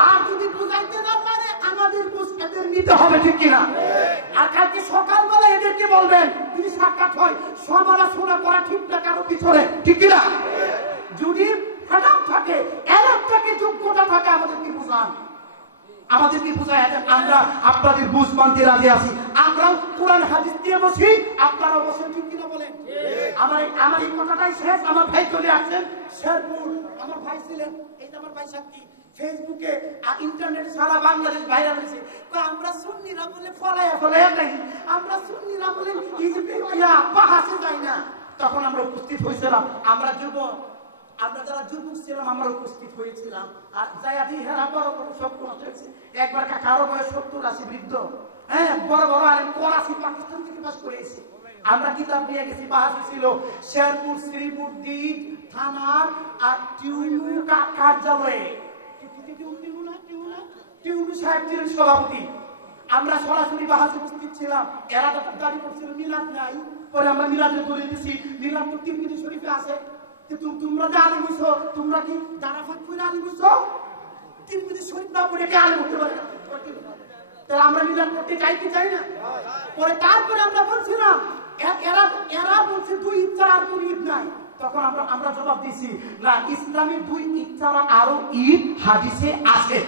আর যদি বুঝাইতে না পারে আমাদের এদের নিতে হবে। ঠিক কিনা? আর কালকে সকালবেলা এদেরকে বলবেন যদি সাক্ষাৎ হয় সমালোচনা করা ঠিক না কারো পিছনে। ঠিক কিনা? যদি হেলাম থাকে, এলাকাকে যোগ্যতা থাকে, আমাদেরকে বুঝান, আমাদেরকে বুঝায়। আমরা আপনাদের বুঝ মানতে রাজি আছি। আমরাও কোরআন হাদিস দিয়ে বসি, আপনারাও বসেন। ঠিক কিনা বলেন? আমার এই কথাটাই শেষ। আমার ভাই চলে আসছেন শেরপুর, আমার ভাই ছিলেন, এই আমার ভাই সাক্ষী। ফেসবুকে আর ইন্টারনেট সারা বাংলাদেশ ভাইরাল হয়েছে। আমরা সুন্নিরা বলে ফলাইয়া নাই, আমরা সুন্নিরা বলে বাহাসে যাই না। তখন আমরা উপস্থিত হয়েছিলাম, আমরা যারা যুবক ছিলাম আমরা উপস্থিত হয়েছিলাম। আর যাই আদি হেরা বড় বড় সব হয়েছে। একবার কারো বয়স 70-80 বৃদ্ধ, হ্যাঁ, বড় বড় আলেম করাচি পাকিস্তান থেকে পাস করে এসেছি। আমরা কিতাব নিয়ে গেছি, বাহাসি ছিল শেরপুর শ্রীপুর দ্বীপ থানার আর টিউনু কার্যালয়ে। টিউনু সাহেব ছিলেন সভাপতি। আমরা সরাসরি বাহাসে উপস্থিত ছিলাম। এরা দাবি করছিল মিলাদ নাই, পরে আমরা মিলাদে করে দিয়েছি। মিলাদ তো তিরমিজি শরীফে আছে। তোমরা যে আলিম হইছো, তোমরা কি দারাফাত করে আলিম হইছো? তিরমিজি শরীফ না পড়ে কি আলিম হতে পারে? তাহলে আমরা মিলাদ করতে চাই কি চাই না? পরে তারপরে আমরা বলছিলাম এরা বলছে দুই ঈদ ছাড়া আর কোন ঈদ নাই। তখন আমরা জবাব দিয়েছি না, ইসলামের দুই ঈদ ছাড়া আরো ঈদ হাদিসে আছে।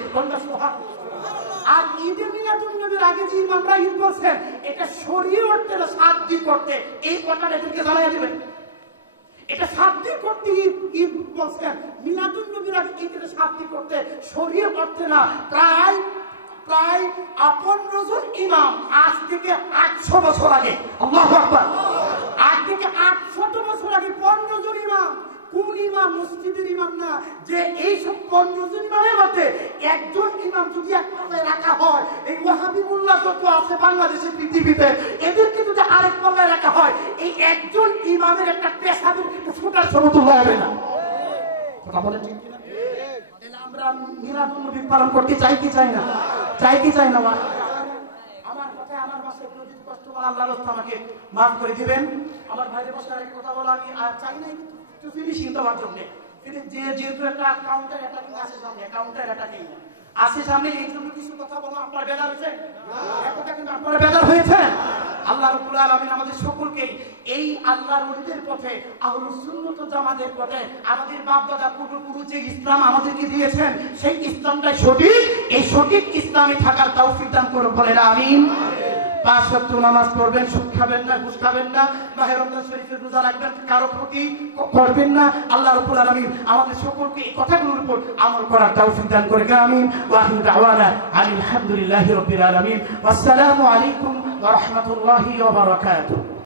আর ঈদে মিলাদুন নবীর আগে যে ইমামরা ঈদ বলছেন এটা শরীয়তে না শাব্দি করতে, এই কথাটা এদেরকে জানাই দিবেন। এটা শাব্দি করতে ঈদ বলছেন, মিলাদুন নবীর আগে ঈদের শাব্দি করতে শরীয়ত অর্থে না। প্রায় 15 জন ইমাম আজ থেকে 800 বছর আগে, আল্লাহু আকবার, আজ থেকে 800 বছর আগে 15 জন ইমাম। কোন ইমাম? মসজিদের ইমাম না, যে এইসব 15 জন ইমামের মধ্যে একজন ইমাম যদি এক পাল্লায় রাখা হয়, এই ওয়াহাবি মোল্লা যত আছে বাংলাদেশের পৃথিবীতে, এদেরকে যদি আরেক পাল্লায় রাখা হয়, এই একজন ইমামের একটা পেশাবের ফোটার সমতুল্য হবে না। কথা বলে ঠিক কিনা? আমরা মিলাদুন নবী পালন করতে চাই কি চাই না? চাই কি চাই না? আমার কথায় আমার ভাষায় একটু যদি কষ্ট বলে আল্লাহ আমাকে মাফ করে দিবেন। আমার ভাইদের ভাষায় একটা কথা বলা আমি আর চাই নাই একটু ফিনিশিং দেওয়ার জন্য। যেহেতু একটা কাউন্টার অ্যাটাকিং আছে সামনে, কাউন্টার অ্যাটাকিং আছে সামনে, এই জন্য কিছু কথা বলো। আপনার বেজার হয়েছে? একটা কিন্তু আপনারা বেজার হয়েছে। আল্লাহ রাব্বুল আলামিন আমাদের সকলকে এই আল্লাহর ওলিদের পথে, আহলুস সুন্নাত ওয়াল জামাতের পথে, আমাদের বাপ দাদা পূর্বপুরুষ যে ইসলাম আমাদেরকে দিয়েছেন সেই ইসলামটাই সঠিক, এই সঠিক ইসলামে থাকার তৌফিক দান করুন, বলেন আমিন। 5 ওয়াক্ত নামাজ পড়বেন, সুদ খাবেন না, ঘুষ খাবেন না, মাহে রমজান শরীফের রোজা রাখবেন, কারো ক্ষতি করবেন না। আল্লাহ রাব্বুল আলামিন আমাদের সকলকে এই কথাগুলোর উপর আমল করার তৌফিক দান করে আমিন। ওয়া আখিরু দাওয়ানা আলহামদুলিল্লাহি রাব্বিল আলামিন। আসসালামু আলাইকুম ওয়া রাহমাতুল্লাহি ওয়া বারাকাতুহু।